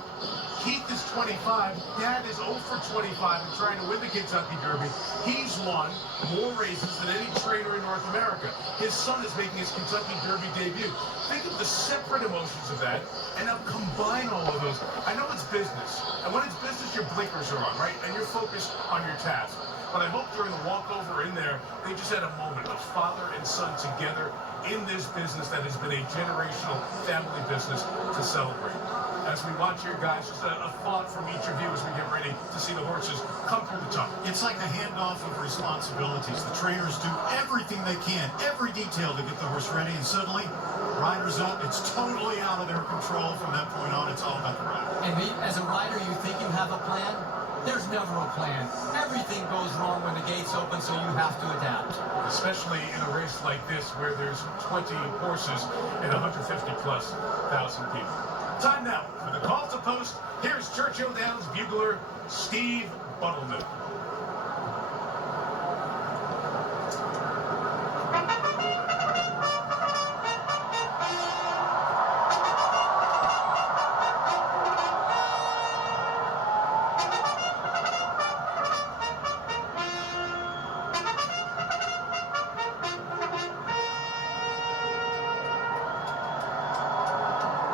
Keith is 25, Dad is 0 for 25 and trying to win the Kentucky Derby. He's won more races than any trainer in North America. His son is making his Kentucky Derby debut. Think of the separate emotions of that, and now combine all of those. I know it's business, and when it's business, your blinkers are on, right? And you're focused on your task. But I hope during the walkover in there, they just had a moment of father and son together in this business that has been a generational family business to celebrate. As we watch here, guys, just a thought from each of you as we get ready to see the horses come through the tunnel. It's like a handoff of responsibilities. The trainers do everything they can, every detail to get the horse ready, and suddenly, Riders Up, it's totally out of their control. From that point on, it's all about the rider. And as a rider, you think you have a plan? There's never a plan. Everything goes wrong when the gates open, so you have to adapt. Especially in a race like this, where there's 20 horses and 150-plus thousand people. Time now for the call to post. Here's Churchill Downs bugler Steve Buttleman.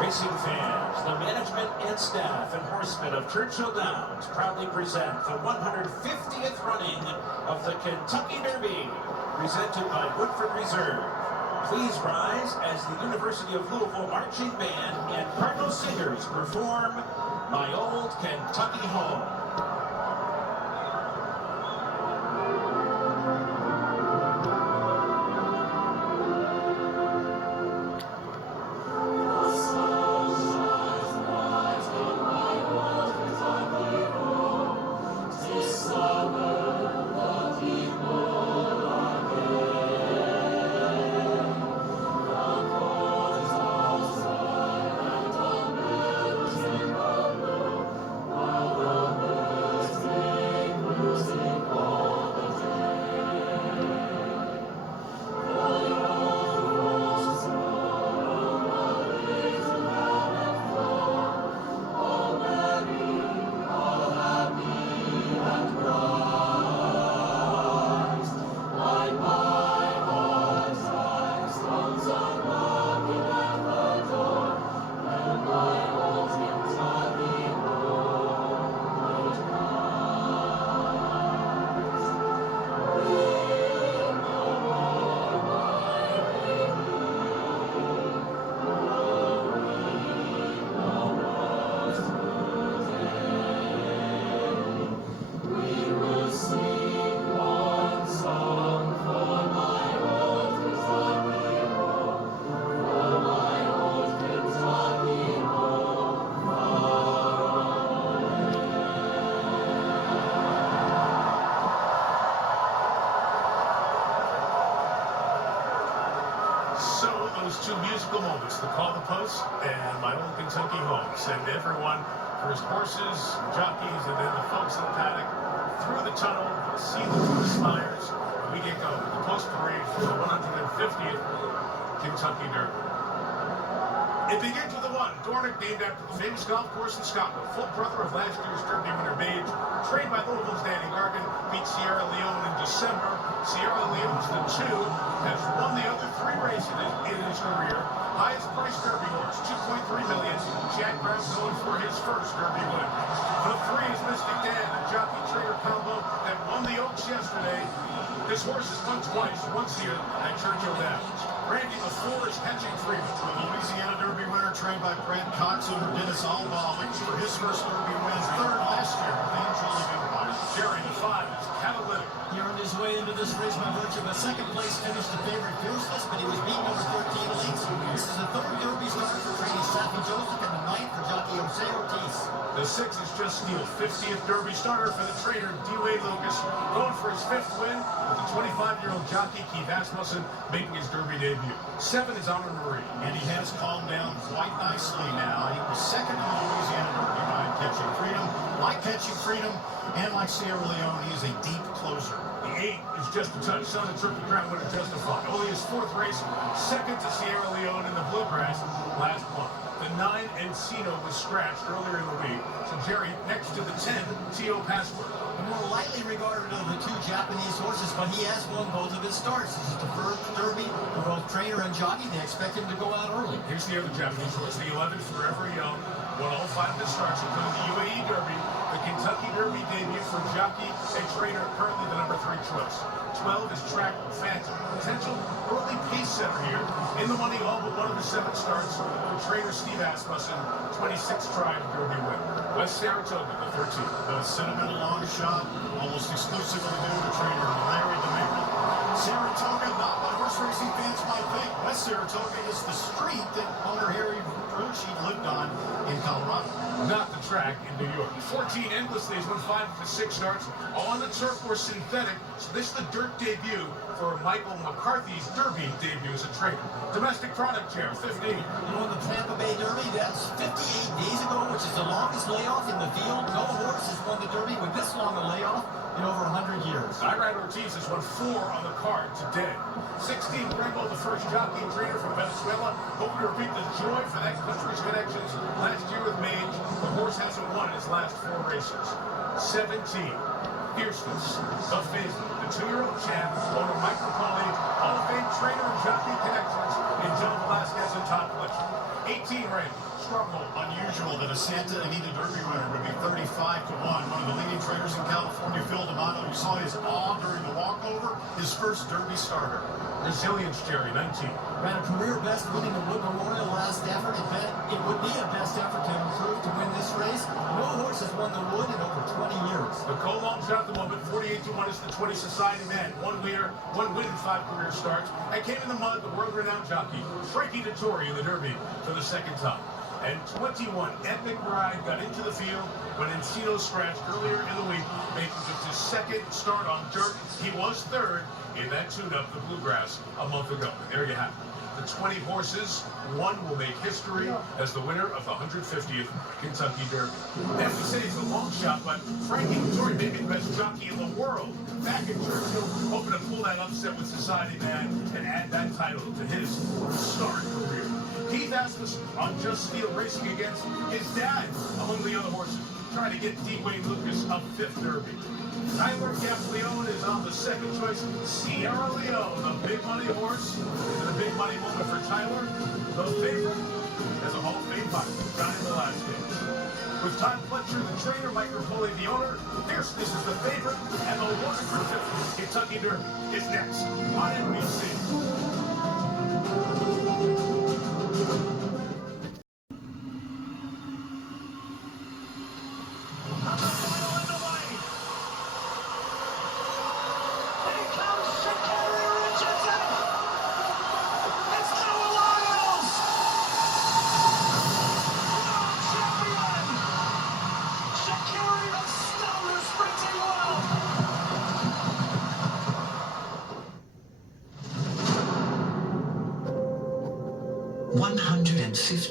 Racing fans, the management and staff and horsemen of Churchill Downs proudly present the 150th running of the Kentucky Derby, presented by Woodford Reserve. Please rise as the University of Louisville Marching Band and Cardinal Singers perform My Old Kentucky Home. Two musical moments, the call the post and My Old Kentucky Home, send everyone, first horses, jockeys, and then the folks in the paddock through the tunnel, see the two spires. We get going with the post parade for the 150th Kentucky Derby. It begins with the one, Dornick, named after the famous golf course in Scotland, full brother of last year's Derby winner Mage, trained by Louisville's Danny Gargan, beat Sierra Leone in December. Sierra Leone's the two, has won the other three races in his career. Highest priced Derby horse, $2.3 million. Jack Brown going for his first Derby win. The three is Mystic Dan, a jockey-trainer combo that won the Oaks yesterday. This horse has won twice, once here at Churchill Downs. Randy, the four is Catching Freeman. The Louisiana Derby winner, trained by Brad Cox over Dennis Alba, looking for his first Derby win, third last year with Angelic Empire. Jerry, the five is Catalytic. He earned his way into this race by virtue of a second place finish to favorite Fierceless, but he was beaten over 13 lengths. This is the third Derby starter for trainee Safi Joseph and the ninth for jockey Jose Ortiz. The six is Just Steel, 50th Derby starter for the trainer D-Way Lucas, going for his fifth win with the 25-year-old jockey Keith Asmussen making his Derby debut. Seven is Honor Marie. And he has calmed down quite nicely now. He was second in the Louisiana Derby behind Catching Freedom. Like Catching Freedom and like Sierra Leone, he is a deep closer. The eight is Just a Touch, son of Triple Crown winner Justified. Only his fourth race, second to Sierra Leone in the Bluegrass last month. The 9 Encino was scratched earlier in the week. So Jerry, next to the 10, T.O. Password. The more lightly regarded of the two Japanese horses, but he has won both of his starts. This is the first Derby for both trainer and jockey. They expect him to go out early. Here's the other Japanese horse, the 11th Forever Young. Won all 5 of his starts, including the UAE Derby, the Kentucky Derby debut for jockey and trainer, currently the number 3 choice. 12 is Track Phantom. Potential early pace setter here. In the money, all but one of the 7 starts for trainer Steve Asmussen, 26th try to Derby win. West Saratoga, the 13th. The sentimental long shot, almost exclusively due to trainer Larry DeMera. Saratoga, not what horse racing fans might think. West Saratoga is the street that owner Harry Brucci lived on in Colorado. Not the track in New York. 14 Endlessly has won 5 of the 6 starts, all on the turf or synthetic. So this is the dirt debut for Michael McCarthy's Derby debut as a trainer. Domestic product chair, 15. He won the Tampa Bay Derby. That's 58 days ago, which is the longest layoff in the field. No horse has won the Derby with this long a layoff in over 100 years. Irad Ortiz has won 4 on the card today. 16, Grego, the first jockey and trainer from Venezuela, hoping to repeat the joy for that country's connections last year with Mage. The horse hasn't won his last 4 races. 17, Fierceness, the Fizzle, the 2-year-old champ, owner Mike Rapoli, Hall of Fame trainer and jockey connections in John Velasquez and Todd Fletcher. 18, Randy, struggle unusual that a Santa Anita Derby winner would be 35-1. One of the leading traders in California, Phil D'Amato, you saw his awe during the walkover, his first Derby starter. Resilience, Jerry, 19. Ran a career best winning the Wood Memorial last effort. It would be a best effort to improve to win this race. No horse has won the Wood in over 20 years. The Cologne's at the moment, 48-1 is the 20 Society man. One win in 5 career starts. And came in the mud, the world-renowned jockey, Frankie Dettori in the Derby for the second time. And 21, Ed McBride got into the field when Encino scratched earlier in the week, making it his second start on dirt. He was third in that tune-up, the Bluegrass, a month ago. And there you have it. The 20 horses, one will make history as the winner of the 150th Kentucky Derby. And we say it's a long shot, but Frankie Dettori may be the best jockey in the world. Back in Churchill, hoping to pull that upset with Society Man and add that title to his starring career. Keith Asmussen on Just Steel racing against his dad among the other horses, trying to get D. Wayne Lucas up 5th Derby. Tyler Gaffleone is on the second choice. Sierra Leone, the big money horse. And a big money moment for Tyler. The favorite as a Hall of Fame pilot, Johnny Velasquez. With Todd Fletcher, the trainer, Mike Rapoli, the owner, Fierceness is the favorite, and the 150th Kentucky Derby is next on NBC.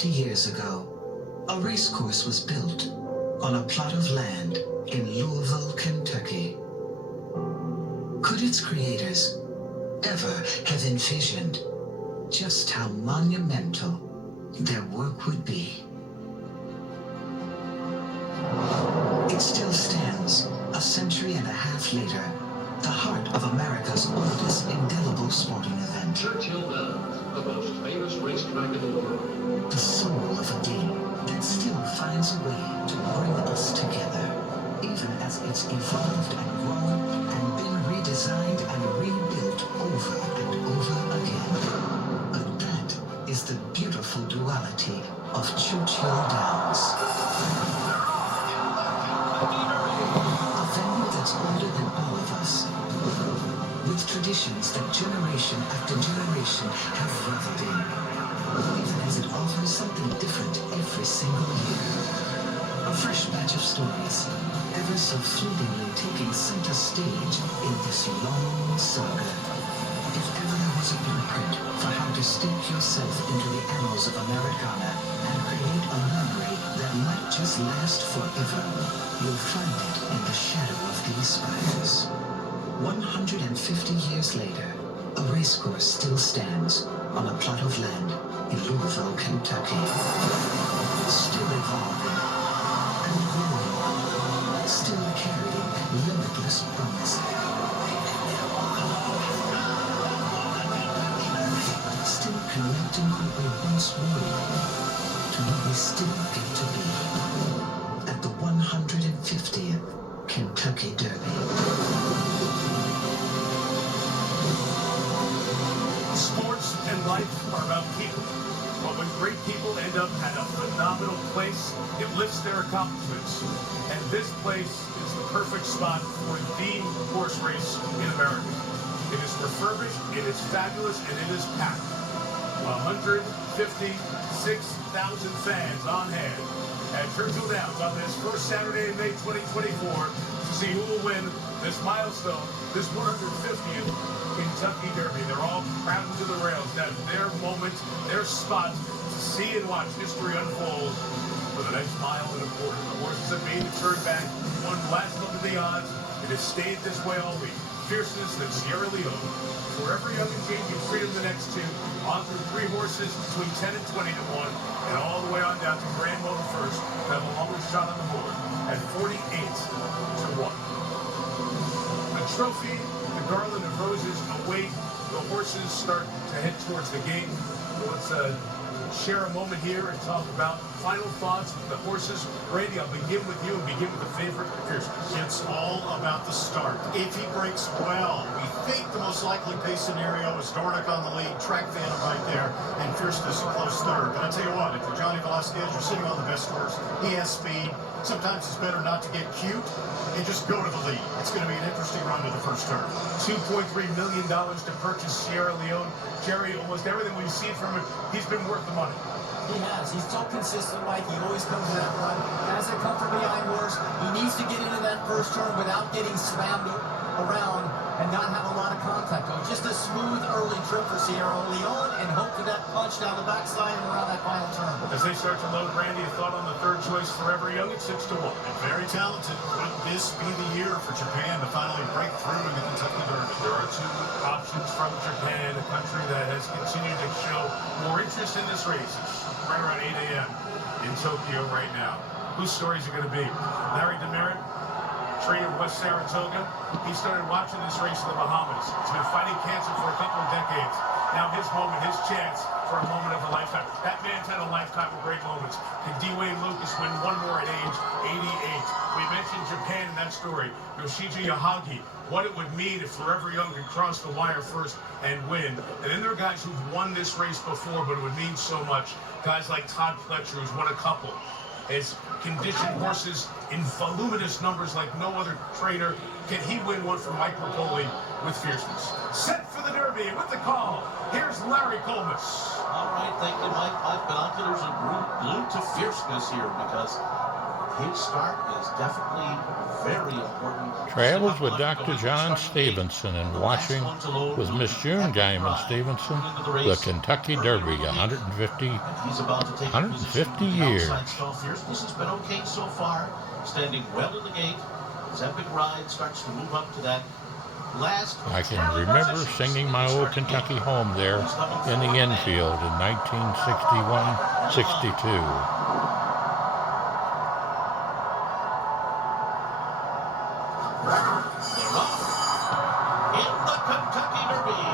Years ago, a racecourse was built on a plot of land in Louisville, Kentucky. Could its creators ever have envisioned just how monumental their work would be? It still stands, a century and a half later, the heart of America's oldest indelible sporting event. Churchill Downs, the most famous racetrack in the world. The soul of a game that still finds a way to bring us together, even as it's evolved and grown and been redesigned and rebuilt over and over again. But that is the beautiful duality of Churchill Downs. A venue that's older than all of us, with traditions that generation after generation have reveled in, even as it offers something different every single year. A fresh batch of stories, ever so fleetingly taking center stage in this long saga. If ever there was a blueprint for how to stake yourself into the annals of Americana and create a memory that might just last forever, you'll find it in the shadow of these spires. 150 years later, a racecourse still stands on a plot of land in Louisville, Kentucky. Still evolving and growing, still carrying limitless promise. Still connecting what we once were to what we still get to be at the 150th Kentucky Derby. Sports and life are about people. But when great people end up at a phenomenal place, it lifts their accomplishments. And this place is the perfect spot for the horse race in America. It is refurbished, it is fabulous, and it is packed. 156,000 fans on hand at Churchill Downs on this first Saturday in May 2024 to see who will win this milestone, this 150th Kentucky Derby. They're all crowding to the rails. That's their moment, their spot to see and watch history unfold for the next mile and a quarter. The horses have made the turn back, one last look at the odds. It has stayed this way all week. Fierceness than Sierra Leone. For every young and changing freedom, the next two. On through 3 horses between 10 and 20 to 1, and all the way on down to Grand Motor First, who have the longest shot on the board at 48 to 1. A trophy, the garland of roses await. The horses start to head towards the gate. So let's share a moment here and talk about final thoughts, the horses. Randy, I'll begin with you and begin with the favorite, Fierceness. It's all about the start. If he breaks well, we think the most likely pace scenario is Dornick on the lead, Track Phantom right there, and Fierceness a close third. But I tell you what, if you're Johnny Velasquez, you're sitting on the best horse. He has speed. Sometimes it's better not to get cute and just go to the lead. It's going to be an interesting run to the first turn. $2.3 million to purchase Sierra Leone. Jerry, almost everything we've seen from him, he's been worth the money. He has. He's so consistent, Mike. He always comes to that run. As they come from behind horse, he needs to get into that first turn without getting slammed around and not have a lot of contact. Just a smooth early trip for Sierra Leone and hope for that punch down the backside and around that final turn. As they start to load, Randy, a thought on the third choice, Forever Young at 6-1. And very talented. Could this be the year for Japan to finally break through in the Kentucky Derby? There are two options from Japan, a country that has continued to show more interest in this race. It's right around 8 a.m. in Tokyo right now. Whose stories are going to be? Larry Demerit, trainer West Saratoga. He started watching this race in the Bahamas. He's been fighting cancer for a couple of decades. Now his moment, his chance for a moment of a lifetime. That man's had a lifetime of great moments. Can Dwayne Lucas win one more at age 88? We mentioned Japan in that story. Yoshiji Yahagi, what it would mean if Forever Young could cross the wire first and win. And then there are guys who've won this race before, but it would mean so much. Guys like Todd Pletcher, who's won a couple. Has conditioned horses in voluminous numbers like no other trainer. Can he win one for Mike Rapoli with Fierceness? Set for the Derby and with the call, here's Larry Colmus. All right, thank you, Mike. My binoculars are glued to Fierceness here because his start is definitely very important. Travels with Dr. John Stephenson and watching with Miss June Diamond Stephenson the Kentucky Derby, 150 years. Fierceness has been okay so far, standing well in the gate. His epic ride starts to move up to that last. I can remember singing my old Kentucky home there in the infield in 1961-62.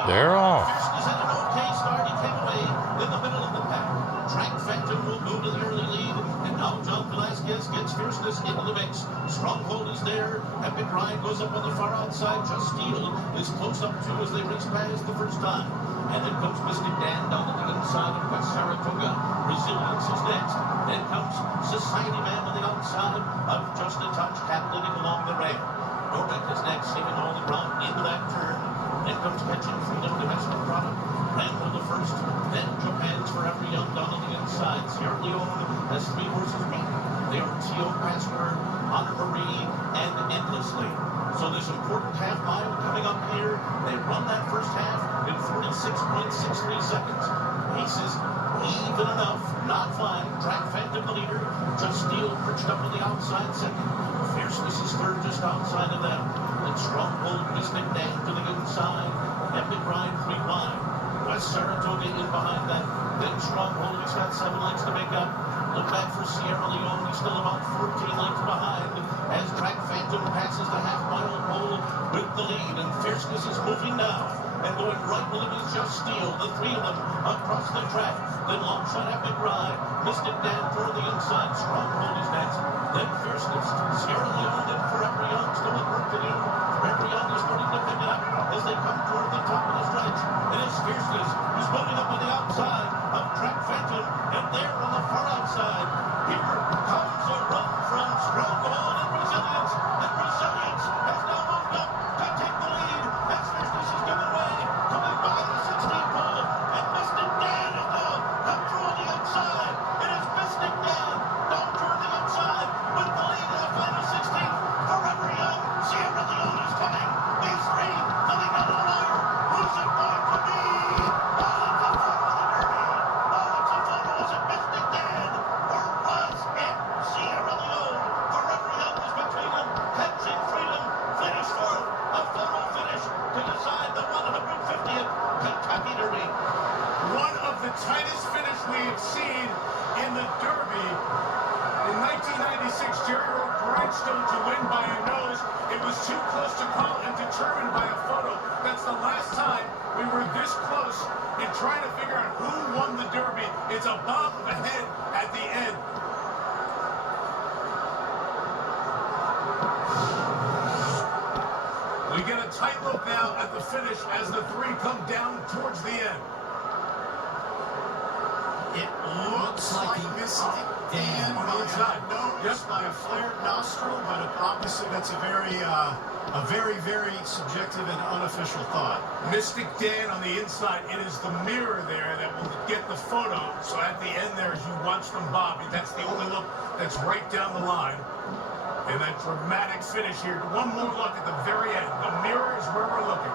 They're off. Fierceness had an okay start. He came away in the middle of the pack. Track Phantom will move to the early lead, and now John Velasquez gets Fierceness into the mix. Stronghold is there. Epic Ride goes up on the far outside. Just Steel is close up too as they race past the first time. And then comes Mystic Dan down on the inside of West Saratoga. Resilience is next. Then comes Society Man on the outside of Just a Touch, leading along the rail. Dornick is next, saving all the ground into that turn. Then comes Catching Freedom, domestic product. Rambo the first. Then Japan's Forever Young down on the inside. Sierra Leone has three horses beat. They are Tio Pastor, Honor Marie, and Endlessly. So this important half mile coming up here. They run that first half in 46.63 seconds. Paces even enough, not flying. Track Phantom the leader. Just Steel perched up on the outside second. Fierceness is third just outside of them. Then Stronghold, Mystic Dan to the inside. Epic Ride 3 wide. West Saratoga in behind that. Then Stronghold, he's got 7 lengths to make up. Look back for Sierra Leone, he's still about 14 lengths behind. As Track Phantom passes the half-mile pole with the lead, and Fierceness is moving now. And going right with him is Just Steel, the three of them across the track. Then long shot Epic Ride. Mystic Dan toward the inside. Stronghold is next. Then Fierceness. Sierra Leone, then Forever Young. Still at work to do. Forever Young is starting to pick it up as they come toward the top of the stretch. It is Fierceness who's moving up on the outside of Track Phantom. And there on the far outside, here comes a run from Stronghold and Resilience. And Resilience has now moved up to take the lead as Fierceness is giving way. Coming by the 16th pole. And Mystic Dan is now come through on the outside. It is Mystic Dan down toward the outside with the lead in the final 16th. Forever Young, Sierra Leone is coming. These three coming out of the wire. Who's it going to be? Was it Mystic Dan or was it Sierra Leone? Forever Young is between them. Catching Freedom finished fourth. A photo finish to decide the 150th Kentucky Derby. One of the tightest finishes we have seen in the Derby. In 1996, Jerry wrote Grindstone to win by a nose. It was too close to call and determined by a photo. That's the last time we were this close in trying to figure out who won the Derby. It's a bob of a head at at the end. We get a tight look now at the finish as the three come down towards the end. It looks like Mystic Dan by a nose, by a flared nostril, but obviously that's a very, very subjective and unofficial thought. Mystic Dan on the inside, it is the mirror there that will get the photo. So at the end there, as you watch them bob, that's the only look that's right down the line. And that dramatic finish here. One more look at the very end. The mirror is where we're looking.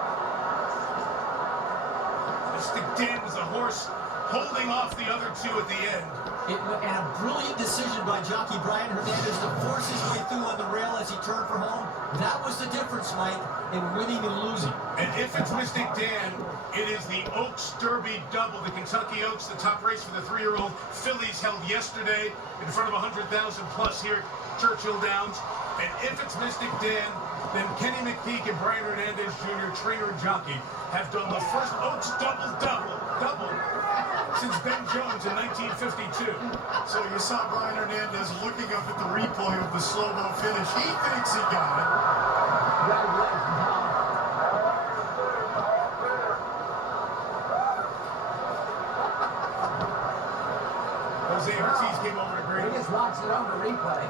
Mystic Dan was a horse holding off the other two at the end. And a brilliant decision by jockey Brian Hernandez to force his way through on the rail as he turned for home. That was the difference, Mike, in winning and losing. And if it's Mystic Dan, it is the Oaks Derby double. The Kentucky Oaks, the top race for the 3-year-old fillies, held yesterday in front of 100,000 plus here at Churchill Downs. And if it's Mystic Dan, then Kenny McPeak and Brian Hernandez Jr., trainer and jockey, have done the first Oaks double since Ben Jones in 1952. So you saw Brian Hernandez looking up at the replay of the slow-mo finish. He thinks he got it. Jose Ortiz came over to Grady. He just watched it on the replay.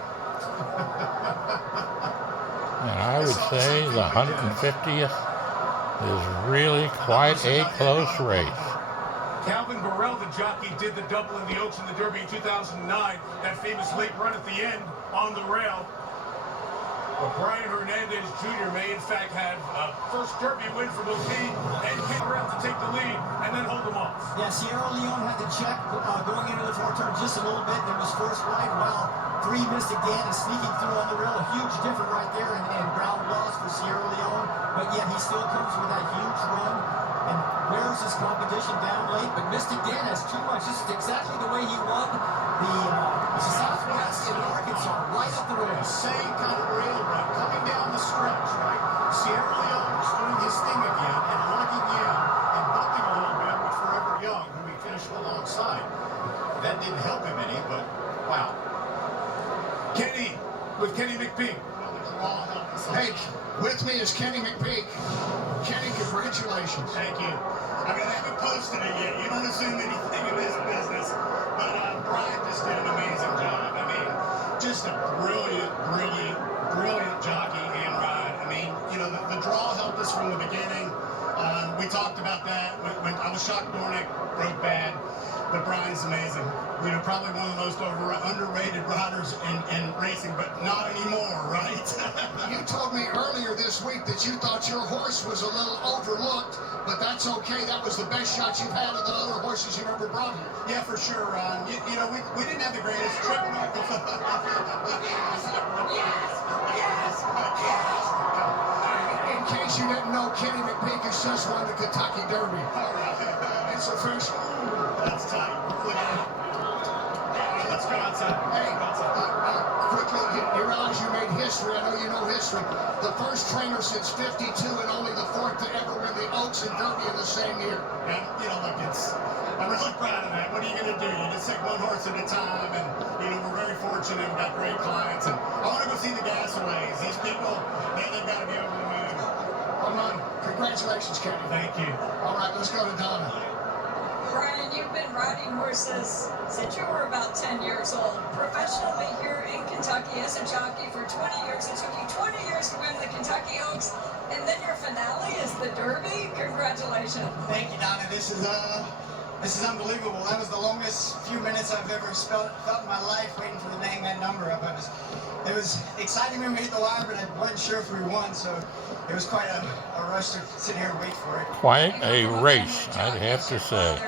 And I would say the 150th is really quite a close race. Calvin Burrell, the jockey, did the double in the Oaks and the Derby in 2009. That famous late run at the end on the rail. But Brian Hernandez Jr. may in fact have a first Derby win for both he and Kid Burrell to take the lead and then hold them off. Yeah, Sierra Leone had to check going into the fourth turn just a little bit. It was forced wide. Well, 3 Mystic Dan is sneaking through on the rail. A huge difference right there, and ground loss for Sierra Leone. But yet he still comes with that huge run and wears his competition down late. But Mystic Dan has too much. This is exactly the way he won the Southwest in Arkansas, right up the rail. Same kind of rail run coming down the stretch, right? Sierra Leone was doing his thing again and lugging in and bumping a little bit with Forever Young, who he finished alongside. That didn't help him any, but wow. Kenny with Kenny McPeak. Hey, with me is Kenny McPeak. Kenny, congratulations. Thank you. I mean, I haven't posted it yet. You don't assume anything in this business. But Brian just did an amazing job. I mean, just a brilliant jockey and ride. I mean, you know, the draw helped us from the beginning. We talked about that when I was shocked Dornick broke bad. But Brian's amazing. You know, probably one of the most underrated riders in racing, but not anymore, right? You told me earlier this week that you thought your horse was a little overlooked, but that's okay. That was the best shot you've had of the other horses you've ever brought here. Yeah, for sure, Ron. You know, we didn't have the greatest trip. In case you didn't know, Kenny McPeak has just won the Kentucky Derby. It's official. That's tight. Look at it. Let's go outside. Hey, quickly, you realize you made history. I know you know history. The first trainer since '52 and only the 4th to ever win the Oaks and Derby in the same year. And, you know, look, I'm really proud of that. What are you going to do? You just take one horse at a time, and, you know, we're very fortunate. We've got great clients, and I want to go see the Gasaways. These people, they've got to be over the moon. Come on. Congratulations, Kenny. Thank you. All right, let's go to Donna. Brian, you've been riding horses since you were about 10 years old. Professionally here in Kentucky as a jockey for 20 years. It took you 20 years to win the Kentucky Oaks, and then your finale is the Derby. Congratulations. Thank you, Donna. This is unbelievable. That was the longest few minutes I've ever felt in my life waiting for the name that number up. It was exciting when we hit the wire, but I wasn't sure if we won, so it was quite a rush to sit here and wait for it. Quite a race, I'd have to say.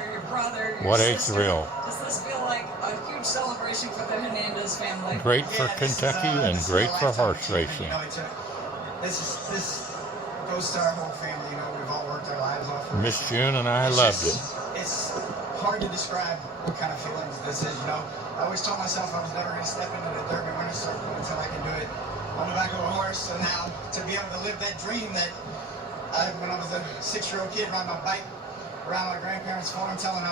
What a thrill. Does this feel like a huge celebration for the Hernandez family? Great for Kentucky and great for horse racing. You know, this goes to our whole family. You know, we've all worked our lives off of it. Miss June and I loved it. It's hard to describe what kind of feelings this is, you know. I always told myself I was never going to step into the Derby winner's circle until I can do it on the back of a horse. So now, to be able to live that dream that when I was a 6-year-old kid riding my bike around my grandparents' farm, telling them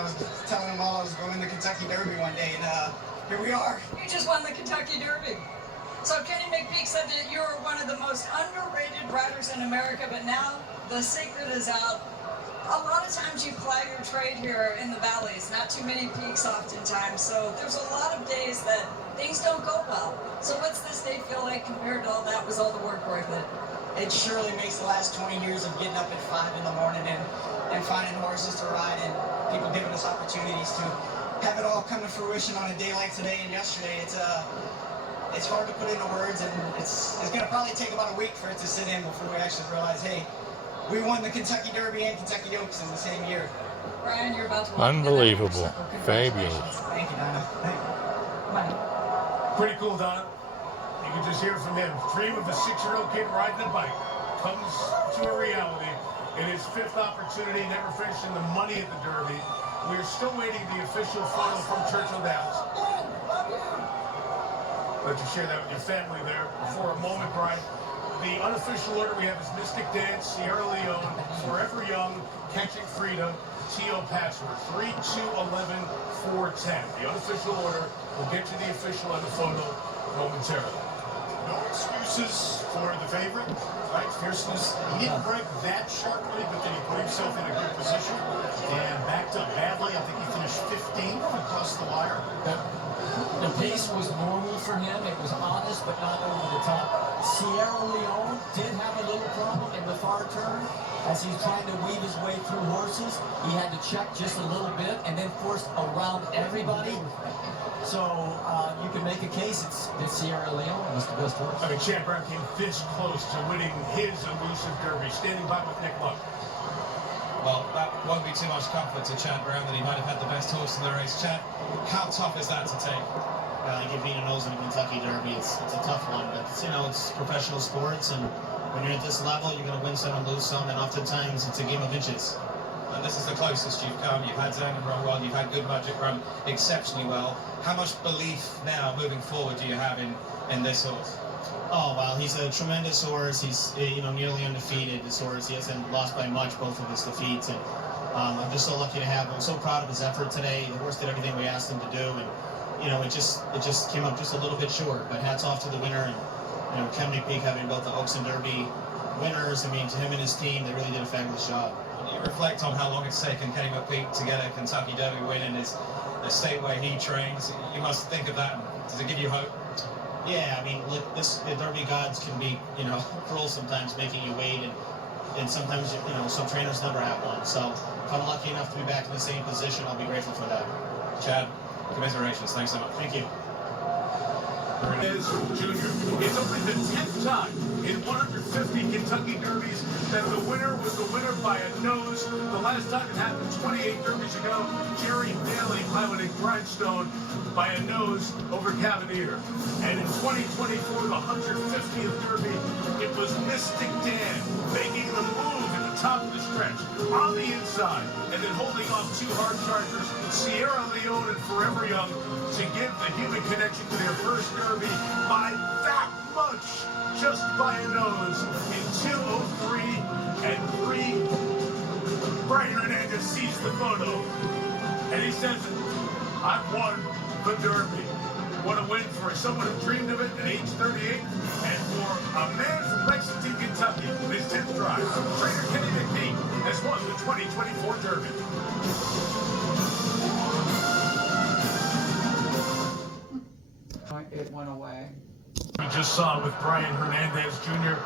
all I was going to Kentucky Derby one day, and here we are. You just won the Kentucky Derby. So Kenny McPeak said that you're one of the most underrated riders in America, but now the secret is out. A lot of times you ply your trade here in the valleys, not too many peaks oftentimes, so there's a lot of days that things don't go well. So what's this day feel like compared to all that? Was all the work worth it? It surely makes the last 20 years of getting up at 5 in the morning and finding horses to ride and people giving us opportunities to have it all come to fruition on a day like today and yesterday. It's hard to put into words, and it's going to probably take about a week for it to sit in before we actually realize, hey, we won the Kentucky Derby and Kentucky Oaks in the same year. Brian, you're about to Unbelievable. Fabulous. Thank you, Donna. Pretty cool, Donna. You can just hear from him. Dream of a 6-year-old kid riding a bike comes to a reality. In his 5th opportunity, never finishing the money at the Derby. We are still waiting the official photo from Churchill Downs. Let you share that with your family there for a moment, Brian. The unofficial order we have is Mystic Dance, Sierra Leone, Forever Young, Catching Freedom, T.O. Password, 3, 2, 11, 4, 10. The unofficial order will get you the official and the photo momentarily. No excuses for the favorite, right? Fierceness. He didn't break that sharply, but then he put himself in a good position and backed up badly. I think he finished 15th across the wire. The pace was normal for him. It was honest, but not over the top. Sierra Leone did have a little problem in the far turn. As he's trying to weave his way through horses, he had to check just a little bit and then forced around everybody. So you can make a case it's Sierra Leone was the best horse. I mean, Chad Brown came this close to winning his elusive Derby, standing by with Nick Luck. Well, that won't be too much comfort to Chad Brown that he might have had the best horse in the race. Chad, how tough is that to take? You give being a nose in a Kentucky Derby, it's a tough one, but it's professional sports, and when you're at this level, you're going to win some and lose some, and oftentimes it's a game of inches. And this is the closest you've come. You've had Zane and run well, you've had Good Magic run exceptionally well. How much belief now, moving forward, do you have in this horse? Oh, well, he's a tremendous horse. He's, nearly undefeated, this horse. He hasn't lost by much, both of his defeats, and I'm just so lucky to have him. I'm so proud of his effort today. The horse did everything we asked him to do, and it just came up just a little bit short. But hats off to the winner, and Ken McPeak having both the Oaks and Derby winners. I mean, to him and his team, they really did a fabulous job. When you reflect on how long it's taken Kenny McPeak to get a Kentucky Derby win in the state where he trains, you must think of that. Does it give you hope? Yeah, I mean, look, the Derby gods can be, cruel sometimes, making you wait, and sometimes, some trainers never have one. So if I'm lucky enough to be back in the same position, I'll be grateful for that. Chad, commiserations. Thanks so much. Thank you. Hernandez Jr. It's only the 10th time in 150 Kentucky Derbies that the winner was the winner by a nose. The last time it happened 28 Derbies ago, Jerry Bailey piloting Grindstone by a nose over Cavalier. And in 2024, the 150th Derby, it was Mystic Dan making the move at the top of the stretch on the inside and then holding off 2 hard chargers, Sierra Leone and Forever Young, to give the human connection to their first Derby by that much, just by a nose, in 2:03 and 3. Brian Hernandez sees the photo, and he says, I've won the Derby. What a win for someone who dreamed of it at age 38, and for a man from Lexington, Kentucky, his 10th drive. Trainer Kenny McPeak has won the 2024 Derby. It went away. We just saw with Brian Hernandez Jr.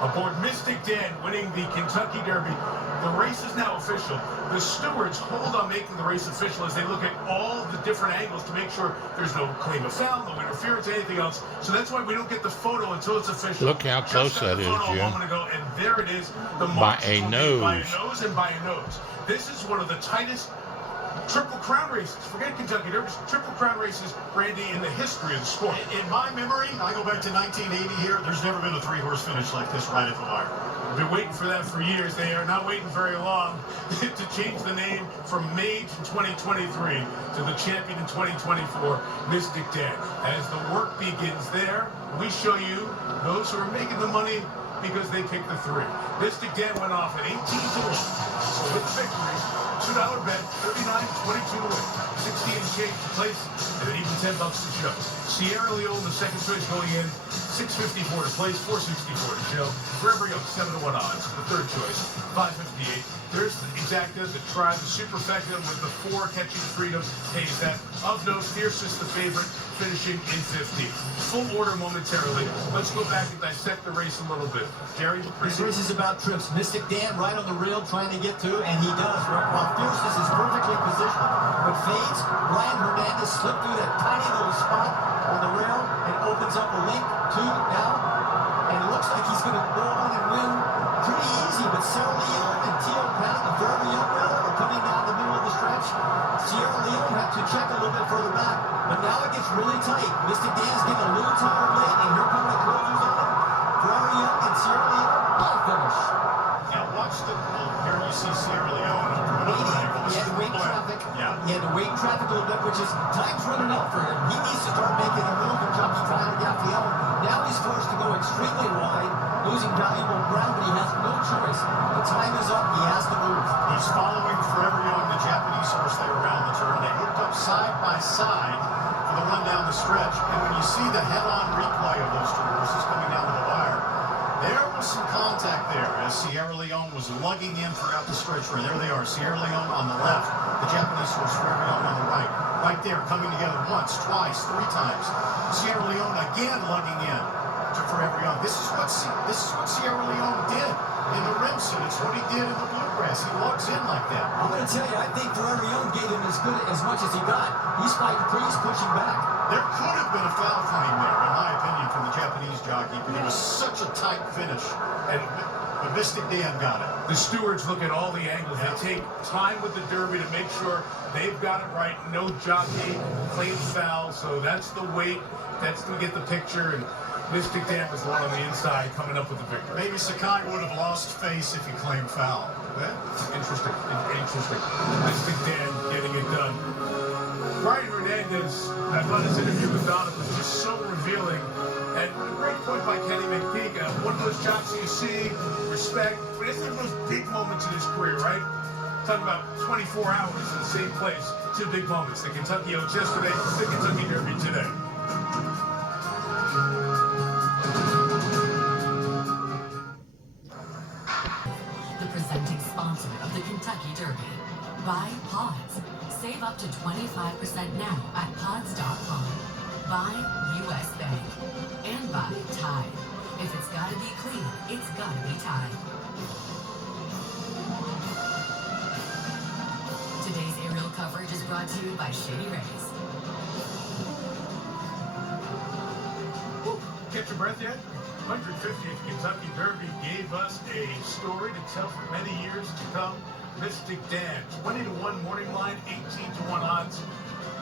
aboard Mystic Dan winning the Kentucky Derby. The race is now official. The stewards hold on making the race official as they look at all the different angles to make sure there's no claim of foul, no interference, anything else. So that's why we don't get the photo until it's official. Look how close that is, Jim. A moment ago, and there it is. The By a nose. By a nose and by a nose. This is one of the tightest Triple Crown races. Forget Kentucky Derbies. Triple Crown races, Randy, in the history of the sport. In my memory, I go back to 1980 here, there's never been a 3-horse finish like this right at the wire. We've been waiting for that for years. They are not waiting very long to change the name from Mage in 2023 to the champion in 2024, Mystic Dan. As the work begins there, we show you those who are making the money because they picked the 3. Mystic Dan went off at 18-1. So with the victory, $2 bet, $39 line, 22 to win, 60 and change to place, and then even $10 to show. Sierra Leone, the second choice going in, 654 to place, 464 to show. Forever Young, 7 to 1 odds. The third choice, 558. There's the Exacta, the Tribe, the Superfecta with the 4 catching freedom. Pays that. Of note, Fierce is the favorite, finishing in 15. Full order momentarily. Let's go back and dissect the race a little bit. Jerry, This race is about trips. Mystic Dan right on the rail trying to get through, and he does. While Fierceness is perfectly positioned, but fades, Brian Hernandez slipped through that tiny little spot on the rail and opens up a link to now. And it looks like he's going to go on and win pretty easy, but Sierra Leone and Teal Paddock, the Forever Young rail, are coming down the middle of the stretch. Sierra Leone have to check a little bit further back, but now it gets really tight. Mystic Dan's getting a little tired late, and here come the closers on him. Forever Young and Sierra Leone all finish. Now watch the, here you see Sierra Leone up from another angle. He had to wait in traffic. Yeah. He had to wait in traffic a little bit, which is time's running out for him. He needs to start making a move and jockey Tyler Gaffalione. Now he's forced to go extremely wide, losing valuable ground, but he has no choice. The time is up. He has to move. He's following Forever Young, the Japanese horse there around the turn. They hooked up side by side for the run down the stretch. And when you see the head-on replay of those two horses coming down to the wire, there was some contact there as Sierra Leone was lugging in throughout the stretch run. There they are, Sierra Leone on the left, the Japanese horse Forever Young on the right. Right there, coming together once, twice, 3 times. Sierra Leone again lugging in to Forever Young. This is what Sierra Leone did in the Remsen. It's what he did in the Bluegrass. He lugs in like that. I'm going to tell you, I think Forever Young gave him as much as he got. He's fighting free, he's pushing back. There could have been a foul claim there, in my opinion, from the Japanese jockey, but it was such a tight finish. But Mystic Dan got it. The stewards look at all the angles. They take time with the Derby to make sure they've got it right. No jockey claims foul, so that's the weight. That's to get the picture. And Mystic Dan was the one on the inside coming up with the victory. Maybe Sakai would have lost face if he claimed foul. Interesting. Mystic Dan getting it done. Brian Hernandez, I thought his interview with Donna was just so revealing. And a great point by Kenny McPeak. One of those jocks you see, respect, but it's the most big moments in his career, right? Talking about 24 hours in the same place. 2 big moments. The Kentucky Oaks yesterday, the Kentucky Derby today. The presenting sponsor of the Kentucky Derby. Buy Pods. Save up to 25% now at pods.com. Buy U.S. Bank. And buy Tide. If it's gotta be clean, it's gotta be Tide. Today's aerial coverage is brought to you by Shady Rays. Catch your breath yet? 150th Kentucky Derby gave us a story to tell for many years to come. Mystic Dan, 20 to 1 morning line, 18 to 1 odds.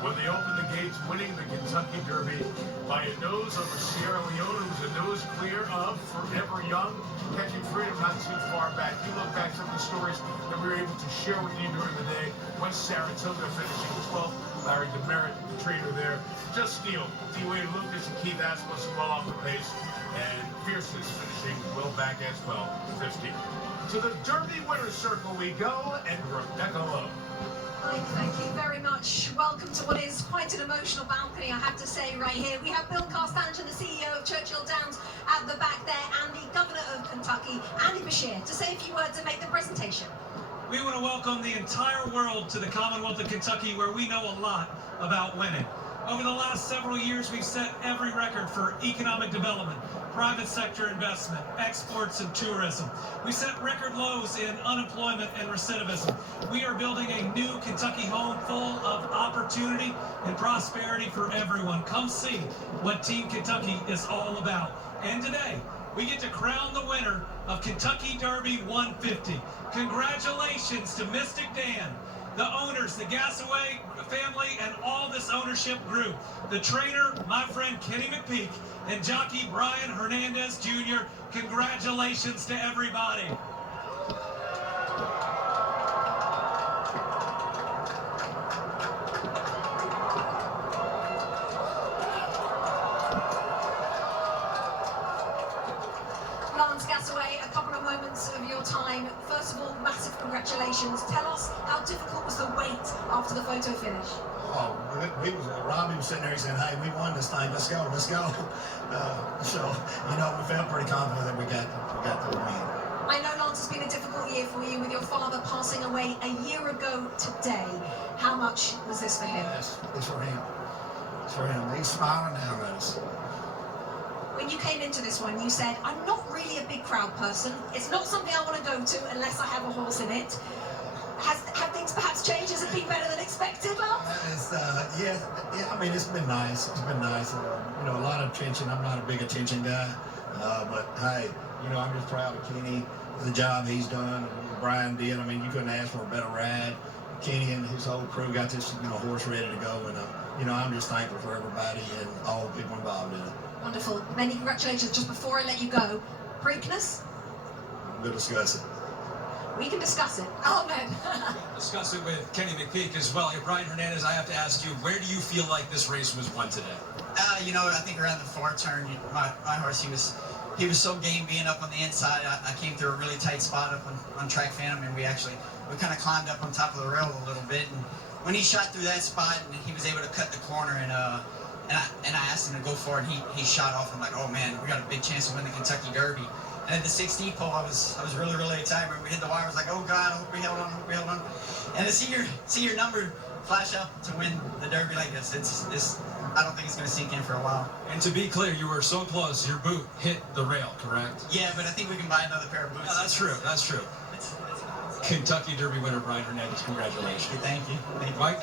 When they opened the gates, winning the Kentucky Derby by a nose over Sierra Leone, who was a nose clear of Forever Young, catching freedom not too far back. You look back some of the stories that we were able to share with you during the day. West Saratoga finishing 12th. Larry Demerit, the trainer there. Just Steele, D-Wade Lucas, and Keith Asmus well off the pace. And Fierceness finishing well back as well, 15. To the Derby winner's circle we go, and Rebecca Lowe. Hi, thank you very much. Welcome to what is quite an emotional balcony, I have to say, right here. We have Bill Carstanche, the CEO of Churchill Downs, at the back there, and the Governor of Kentucky, Andy Beshear, to say a few words and make the presentation. We want to welcome the entire world to the Commonwealth of Kentucky, where we know a lot about winning. Over the last several years, we've set every record for economic development, private sector investment, exports, and tourism. We set record lows in unemployment and recidivism. We are building a new Kentucky home full of opportunity and prosperity for everyone. Come see what Team Kentucky is all about. And today, we get to crown the winner of Kentucky Derby 150. Congratulations to Mystic Dan, the owners, the Gasaway family, and all this ownership group. The trainer, my friend Kenny McPeak, and jockey Brian Hernandez Jr. Congratulations to everybody. Lance Gasaway, a couple of moments of your time. First of all, massive congratulations. Tell us how difficult was the wait after the photo finish? Oh, Robbie was sitting there saying, hey, we won this thing, let's go, let's go. So, you know, we felt pretty confident that we got the win. I know Lance has been a difficult year for you with your father passing away a year ago today. How much was this for him? Yes, it's for him. It's for him. He's smiling down at us. When you came into this one, you said, I'm not really a big crowd person. It's not something I want to go to unless I have a horse in it. Have things perhaps changed? Has it been better than expected, Lance? Yeah, I mean, it's been nice. It's been nice. You know, a lot of attention. I'm not a big attention guy. But, hey, you know, I'm just proud of Kenny, the job he's done, and Brian did. I mean, you couldn't ask for a better ride. Kenny and his whole crew got this, you know, horse ready to go. And, you know, I'm just thankful for everybody and all the people involved in it. Wonderful. Many congratulations. Just before I let you go, Preakness? We'll discuss it. We can discuss it. Amen. Discuss it with Kenny McPeak as well. Hey, Brian Hernandez, I have to ask you, where do you feel like this race was won today? You know, I think around the far turn, my horse, he was so game being up on the inside. I came through a really tight spot up on track phantom, and we kind of climbed up on top of the rail a little bit. And when he shot through that spot, and he was able to cut the corner, and I asked him to go for it, and he shot off. I'm like, oh man, we got a big chance to win the Kentucky Derby. And at the 16th pole, I was really, really excited. When we hit the wire, I was like, oh God, I hope we held on, And to see your number flash up to win the Derby like this, it's I don't think it's going to sink in for a while. And to be clear, you were so close, your boot hit the rail, correct? Yeah, but I think we can buy another pair of boots. No, that's true, that's true. Kentucky Derby winner Brian Hernandez, congratulations. Thank you. Mike?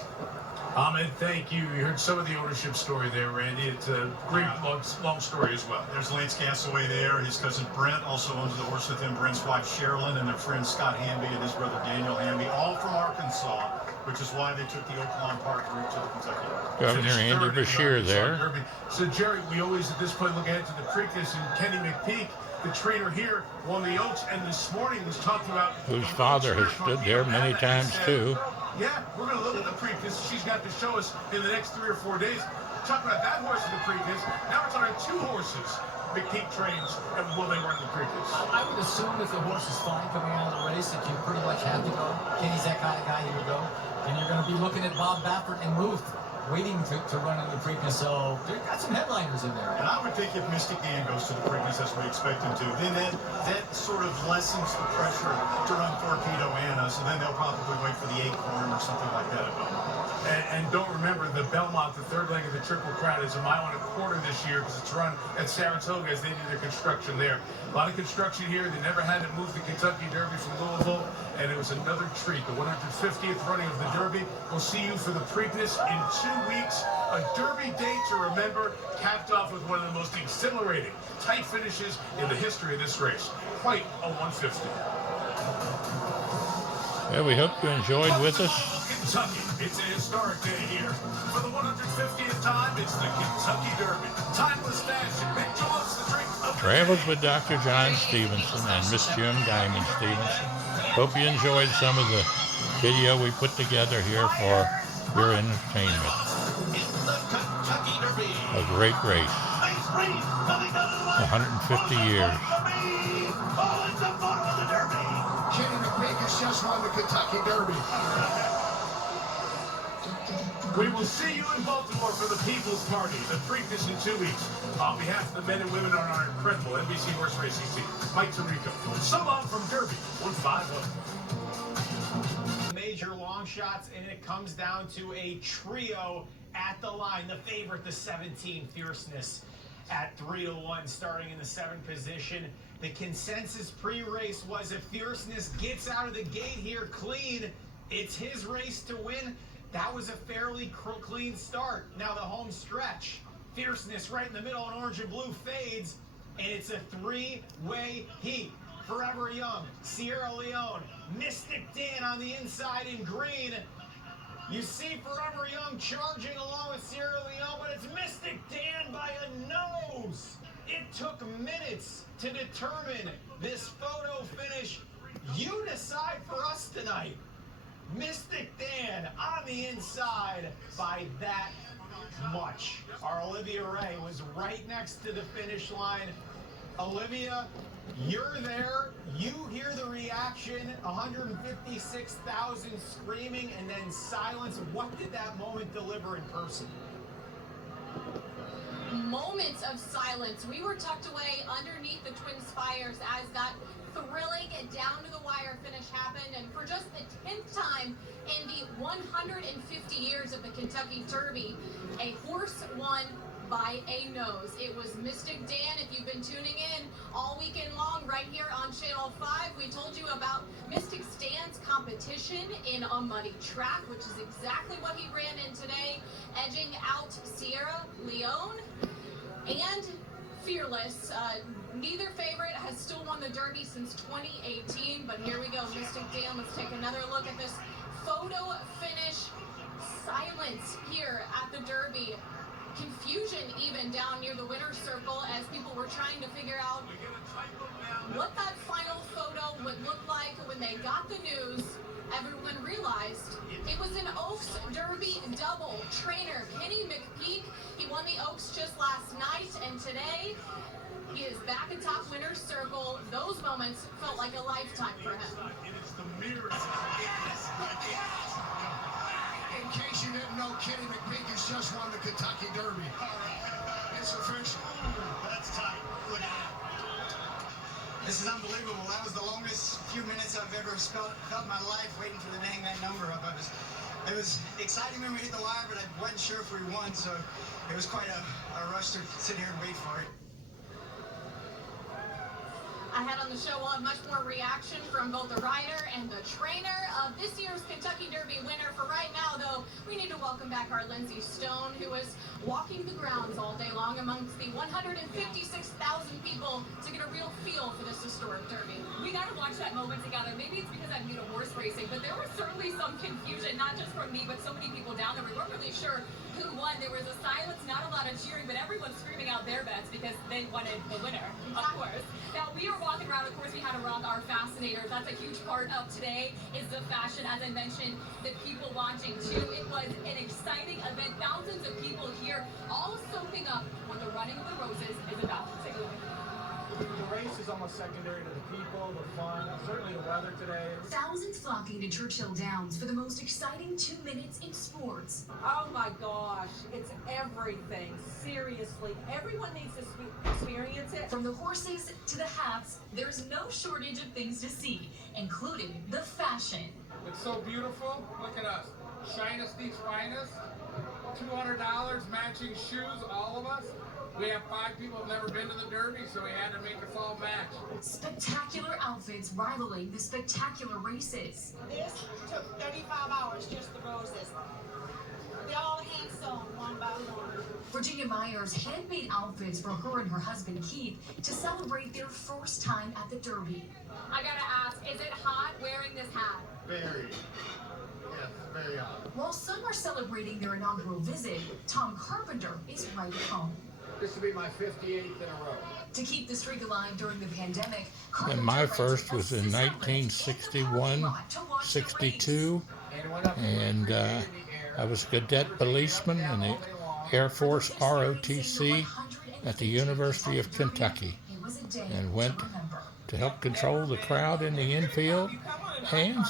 Ahmed, thank you. You heard some of the ownership story there, Randy. It's a great long story as well. There's Lance Gasaway there. His cousin Brent also owns the horse with him. Brent's wife Sherilyn and their friend Scott Hamby and his brother Daniel Hamby, all from Arkansas, which is why they took the Oaklawn Park route to the Kentucky. Governor Andy Bashir there. Derby. So, Jerry, we always at this point look ahead to the Preakness, and Kenny McPeak, the trainer here, won the Oaks, and this morning was talking about whose father has stood there many times too. Yeah, we're going to look at the Preakness. She's got to show us in the next 3 or 4 days. Talking about that horse in the Preakness. Now we're talking about 2 horses McPeak trains, and will they run the Preakness? I would assume if the horse is fine coming out of the race that you pretty much have to go. Kenny's that kind of guy who would go. And you're going to be looking at Bob Baffert and Muth waiting to run in the Preakness. So they've got some headliners in there. And I would think if Mystic Dan goes to the Preakness as we expect him to, then that sort of lessens the pressure to run Torpedo Anna, so then they'll probably wait for the Acorn or something like that at Belmont. And don't remember, the Belmont, the third leg of the Triple Crown, is 1.25 miles this year because it's run at Saratoga as they do their construction there. A lot of construction here. They never had to move the Kentucky Derby from Louisville, and it was another treat. The 150th running of the Derby. We'll see you for the Preakness in 2 weeks. A Derby day to remember, capped off with one of the most exhilarating tight finishes in the history of this race. Quite a 150. Yeah, we hope you enjoyed with us. Kentucky. It's a historic day here. For the 150th time, it's the Kentucky Derby. Timeless fashion. Big Joe's the drink of Travels with Dr. John Stephenson and Miss June Diamond Stephenson. Hope you enjoyed some of the video we put together here for your entertainment. A great race. 150 years. Kenny McPeak has just won the Kentucky Derby. We will see you in Baltimore for the People's Party, the Preakness in 2 weeks. On behalf of the men and women on our incredible NBC horse racing team, Mike Tirico. So long from Derby, 150. Major long shots, and it comes down to a trio at the line. The favorite, the 17, Fierceness, at 3-1, starting in the 7th position. The consensus pre-race was if Fierceness gets out of the gate here clean, it's his race to win. That was a fairly clean start. Now the home stretch. Fierceness right in the middle, and orange and blue fades, and it's a 3-way heat. Forever Young, Sierra Leone, Mystic Dan on the inside in green. You see Forever Young charging along with Sierra Leone, but it's Mystic Dan by a nose. It took minutes to determine this photo finish. You decide for us tonight. Mystic Dan on the inside by that much. Our Olivia Ray was right next to the finish line. Olivia, you're there. You hear the reaction, 156,000 screaming and then silence. What did that moment deliver in person? Moments of silence. We were tucked away underneath the Twin Spires as that thrilling down to the wire finish happened, and for just the 10th time in the 150 years of the Kentucky Derby, a horse won by a nose. It was Mystic Dan. If you've been tuning in all weekend long right here on Channel 5, we told you about Mystic Dan's competition in a muddy track, which is exactly what he ran in today, edging out Sierra Leone and Fearless. Neither favorite has still won the Derby since 2018, but here we go, Mystic Dan. Let's take another look at this photo finish. Silence here at the Derby. Confusion even down near the winner's circle as people were trying to figure out what that final photo would look like. When they got the news, everyone realized it was an Oaks Derby double. Trainer Kenny McPeak, he won the Oaks just last night, and today he is back atop winner's circle. Those moments felt like a lifetime for him. In case you didn't know, Kenny McPeak has just won the Kentucky Derby. It's official. That's tight. Look at that. This is unbelievable. That was the longest few minutes I've ever felt in my life, waiting for the name that number up. It was exciting when we hit the wire, but I wasn't sure if we won, so it was quite a rush to sit here and wait for it. Ahead on the show, we'll have much more reaction from both the rider and the trainer of this year's Kentucky Derby winner. For right now, though, we need to welcome back our Lindsey Stone, who was walking the grounds all day long amongst the 156,000 people to get a real feel for this historic Derby. We got to watch that moment together. Maybe it's because I'm new to horse racing, but there was certainly some confusion, not just from me, but so many people down there. We weren't really sure who won. There was a silence, not a lot of cheering, but everyone screaming out their bets because they wanted the winner, of course. Now, we were walking around. Of course, we had to rock our fascinators. That's a huge part of today is the fashion. As I mentioned, the people watching, too. It was an exciting event. Thousands of people here all soaking up what the running of the roses is about. Take a look. The race is almost secondary to the people, the fun, certainly the weather today. Thousands flocking to Churchill Downs for the most exciting 2 minutes in sports. Oh my gosh, it's everything. Seriously, everyone needs to experience it. From the horses to the hats, there's no shortage of things to see, including the fashion. It's so beautiful. Look at us. Shinesty's finest. $200 matching shoes, all of us. We have 5 people who have never been to the Derby, so we had to make us all match. Spectacular outfits rivaling the spectacular races. This took 35 hours, just the roses. They all hand sewn one by one. Virginia Myers handmade outfits for her and her husband Keith to celebrate their first time at the Derby. I gotta ask, is it hot wearing this hat? Very. Yes, very hot. While some are celebrating their inaugural visit, Tom Carpenter is right at home. This will be my 58th in a row. To keep the streak alive during the pandemic, And my first was in 1961, 62, and I was a cadet policeman in the Air Force ROTC at the University of Kentucky, and went to help control the crowd in the infield, and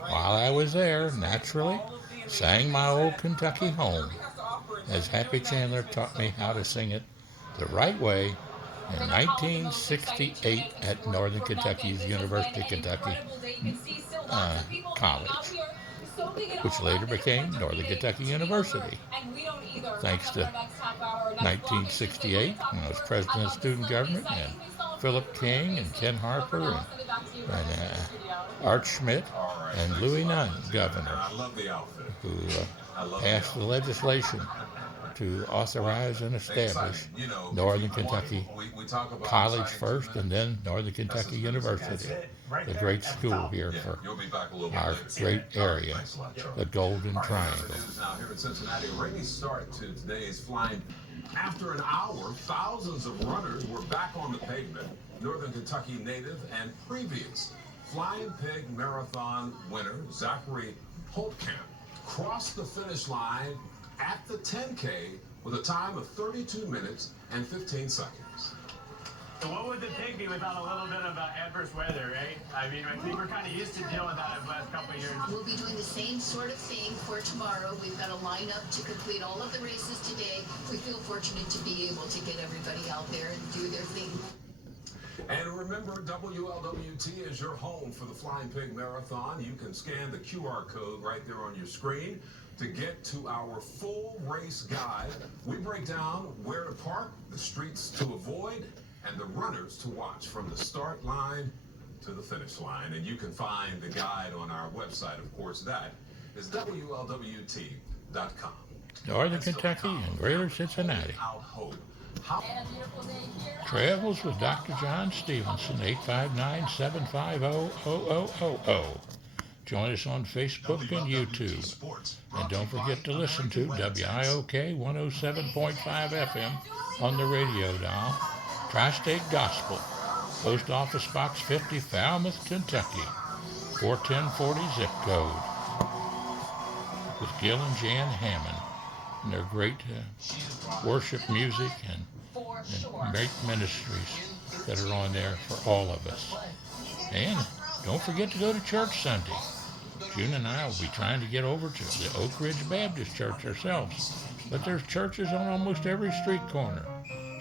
while I was there, naturally, sang my old Kentucky home, as Happy Chandler taught me how to sing it the right way in 1968 at Northern Kentucky's University of Kentucky College, which later became Northern Kentucky University. Thanks to 1968, when I was president of student government, and Philip King and Ken Harper and Art Schmidt and Louis Nunn, governor, who passed the legislation to authorize and establish Northern Kentucky College first, and then Northern Kentucky University, the great school here for our great area, the Golden Triangle. Now here in Cincinnati, a rainy start to today's flying. After an hour, thousands of runners were back on the pavement. Northern Kentucky native and previous Flying Pig Marathon winner Zachary Holtkamp crossed the finish line at the 10K with a time of 32 minutes and 15 seconds. So what would the pig be without a little bit of adverse weather, right? I mean, I think we're kind of used to dealing with that the last couple of years. We'll be doing the same sort of thing for tomorrow. We've got a lineup to complete all of the races today. We feel fortunate to be able to get everybody out there and do their thing. And remember, WLWT is your home for the Flying Pig Marathon. You can scan the QR code right there on your screen to get to our full race guide. We break down where to park, the streets to avoid, and the runners to watch from the start line to the finish line. And you can find the guide on our website, of course. That is WLWT.com. Northern Kentucky and Greater Cincinnati. Travels with Dr. John Stephenson, 859-750-0000. Join us on Facebook and YouTube. And don't forget to listen to WIOK 107.5 FM on the radio dial. Tri-State Gospel. Post Office Box 50, Falmouth, Kentucky. 41040 zip code. With Gil and Jan Hammond. And their great worship music and great ministries that are on there for all of us. And don't forget to go to church Sunday. June and I will be trying to get over to the Oak Ridge Baptist Church ourselves. But there's churches on almost every street corner.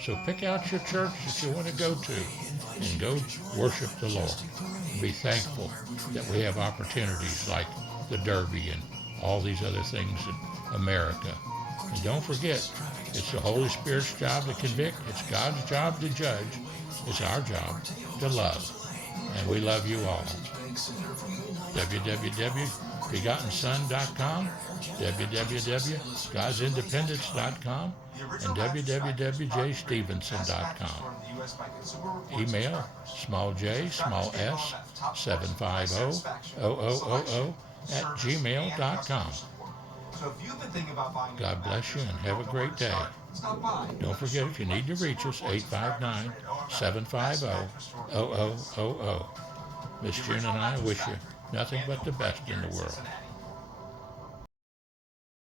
So pick out your church that you want to go to and go worship the Lord. Be thankful that we have opportunities like the Derby and all these other things in America. And don't forget, it's the Holy Spirit's job to convict. It's God's job to judge. It's our job to love. And we love you all. www.begotten-son.com, www.godsindependence.com, and www.jstephenson.com. Email small j, small s, 750-0000 @gmail.com. God bless you and have a great day. Don't forget, if you need to reach us, 859-750-0000. Miss June and I wish you nothing but the best in the world.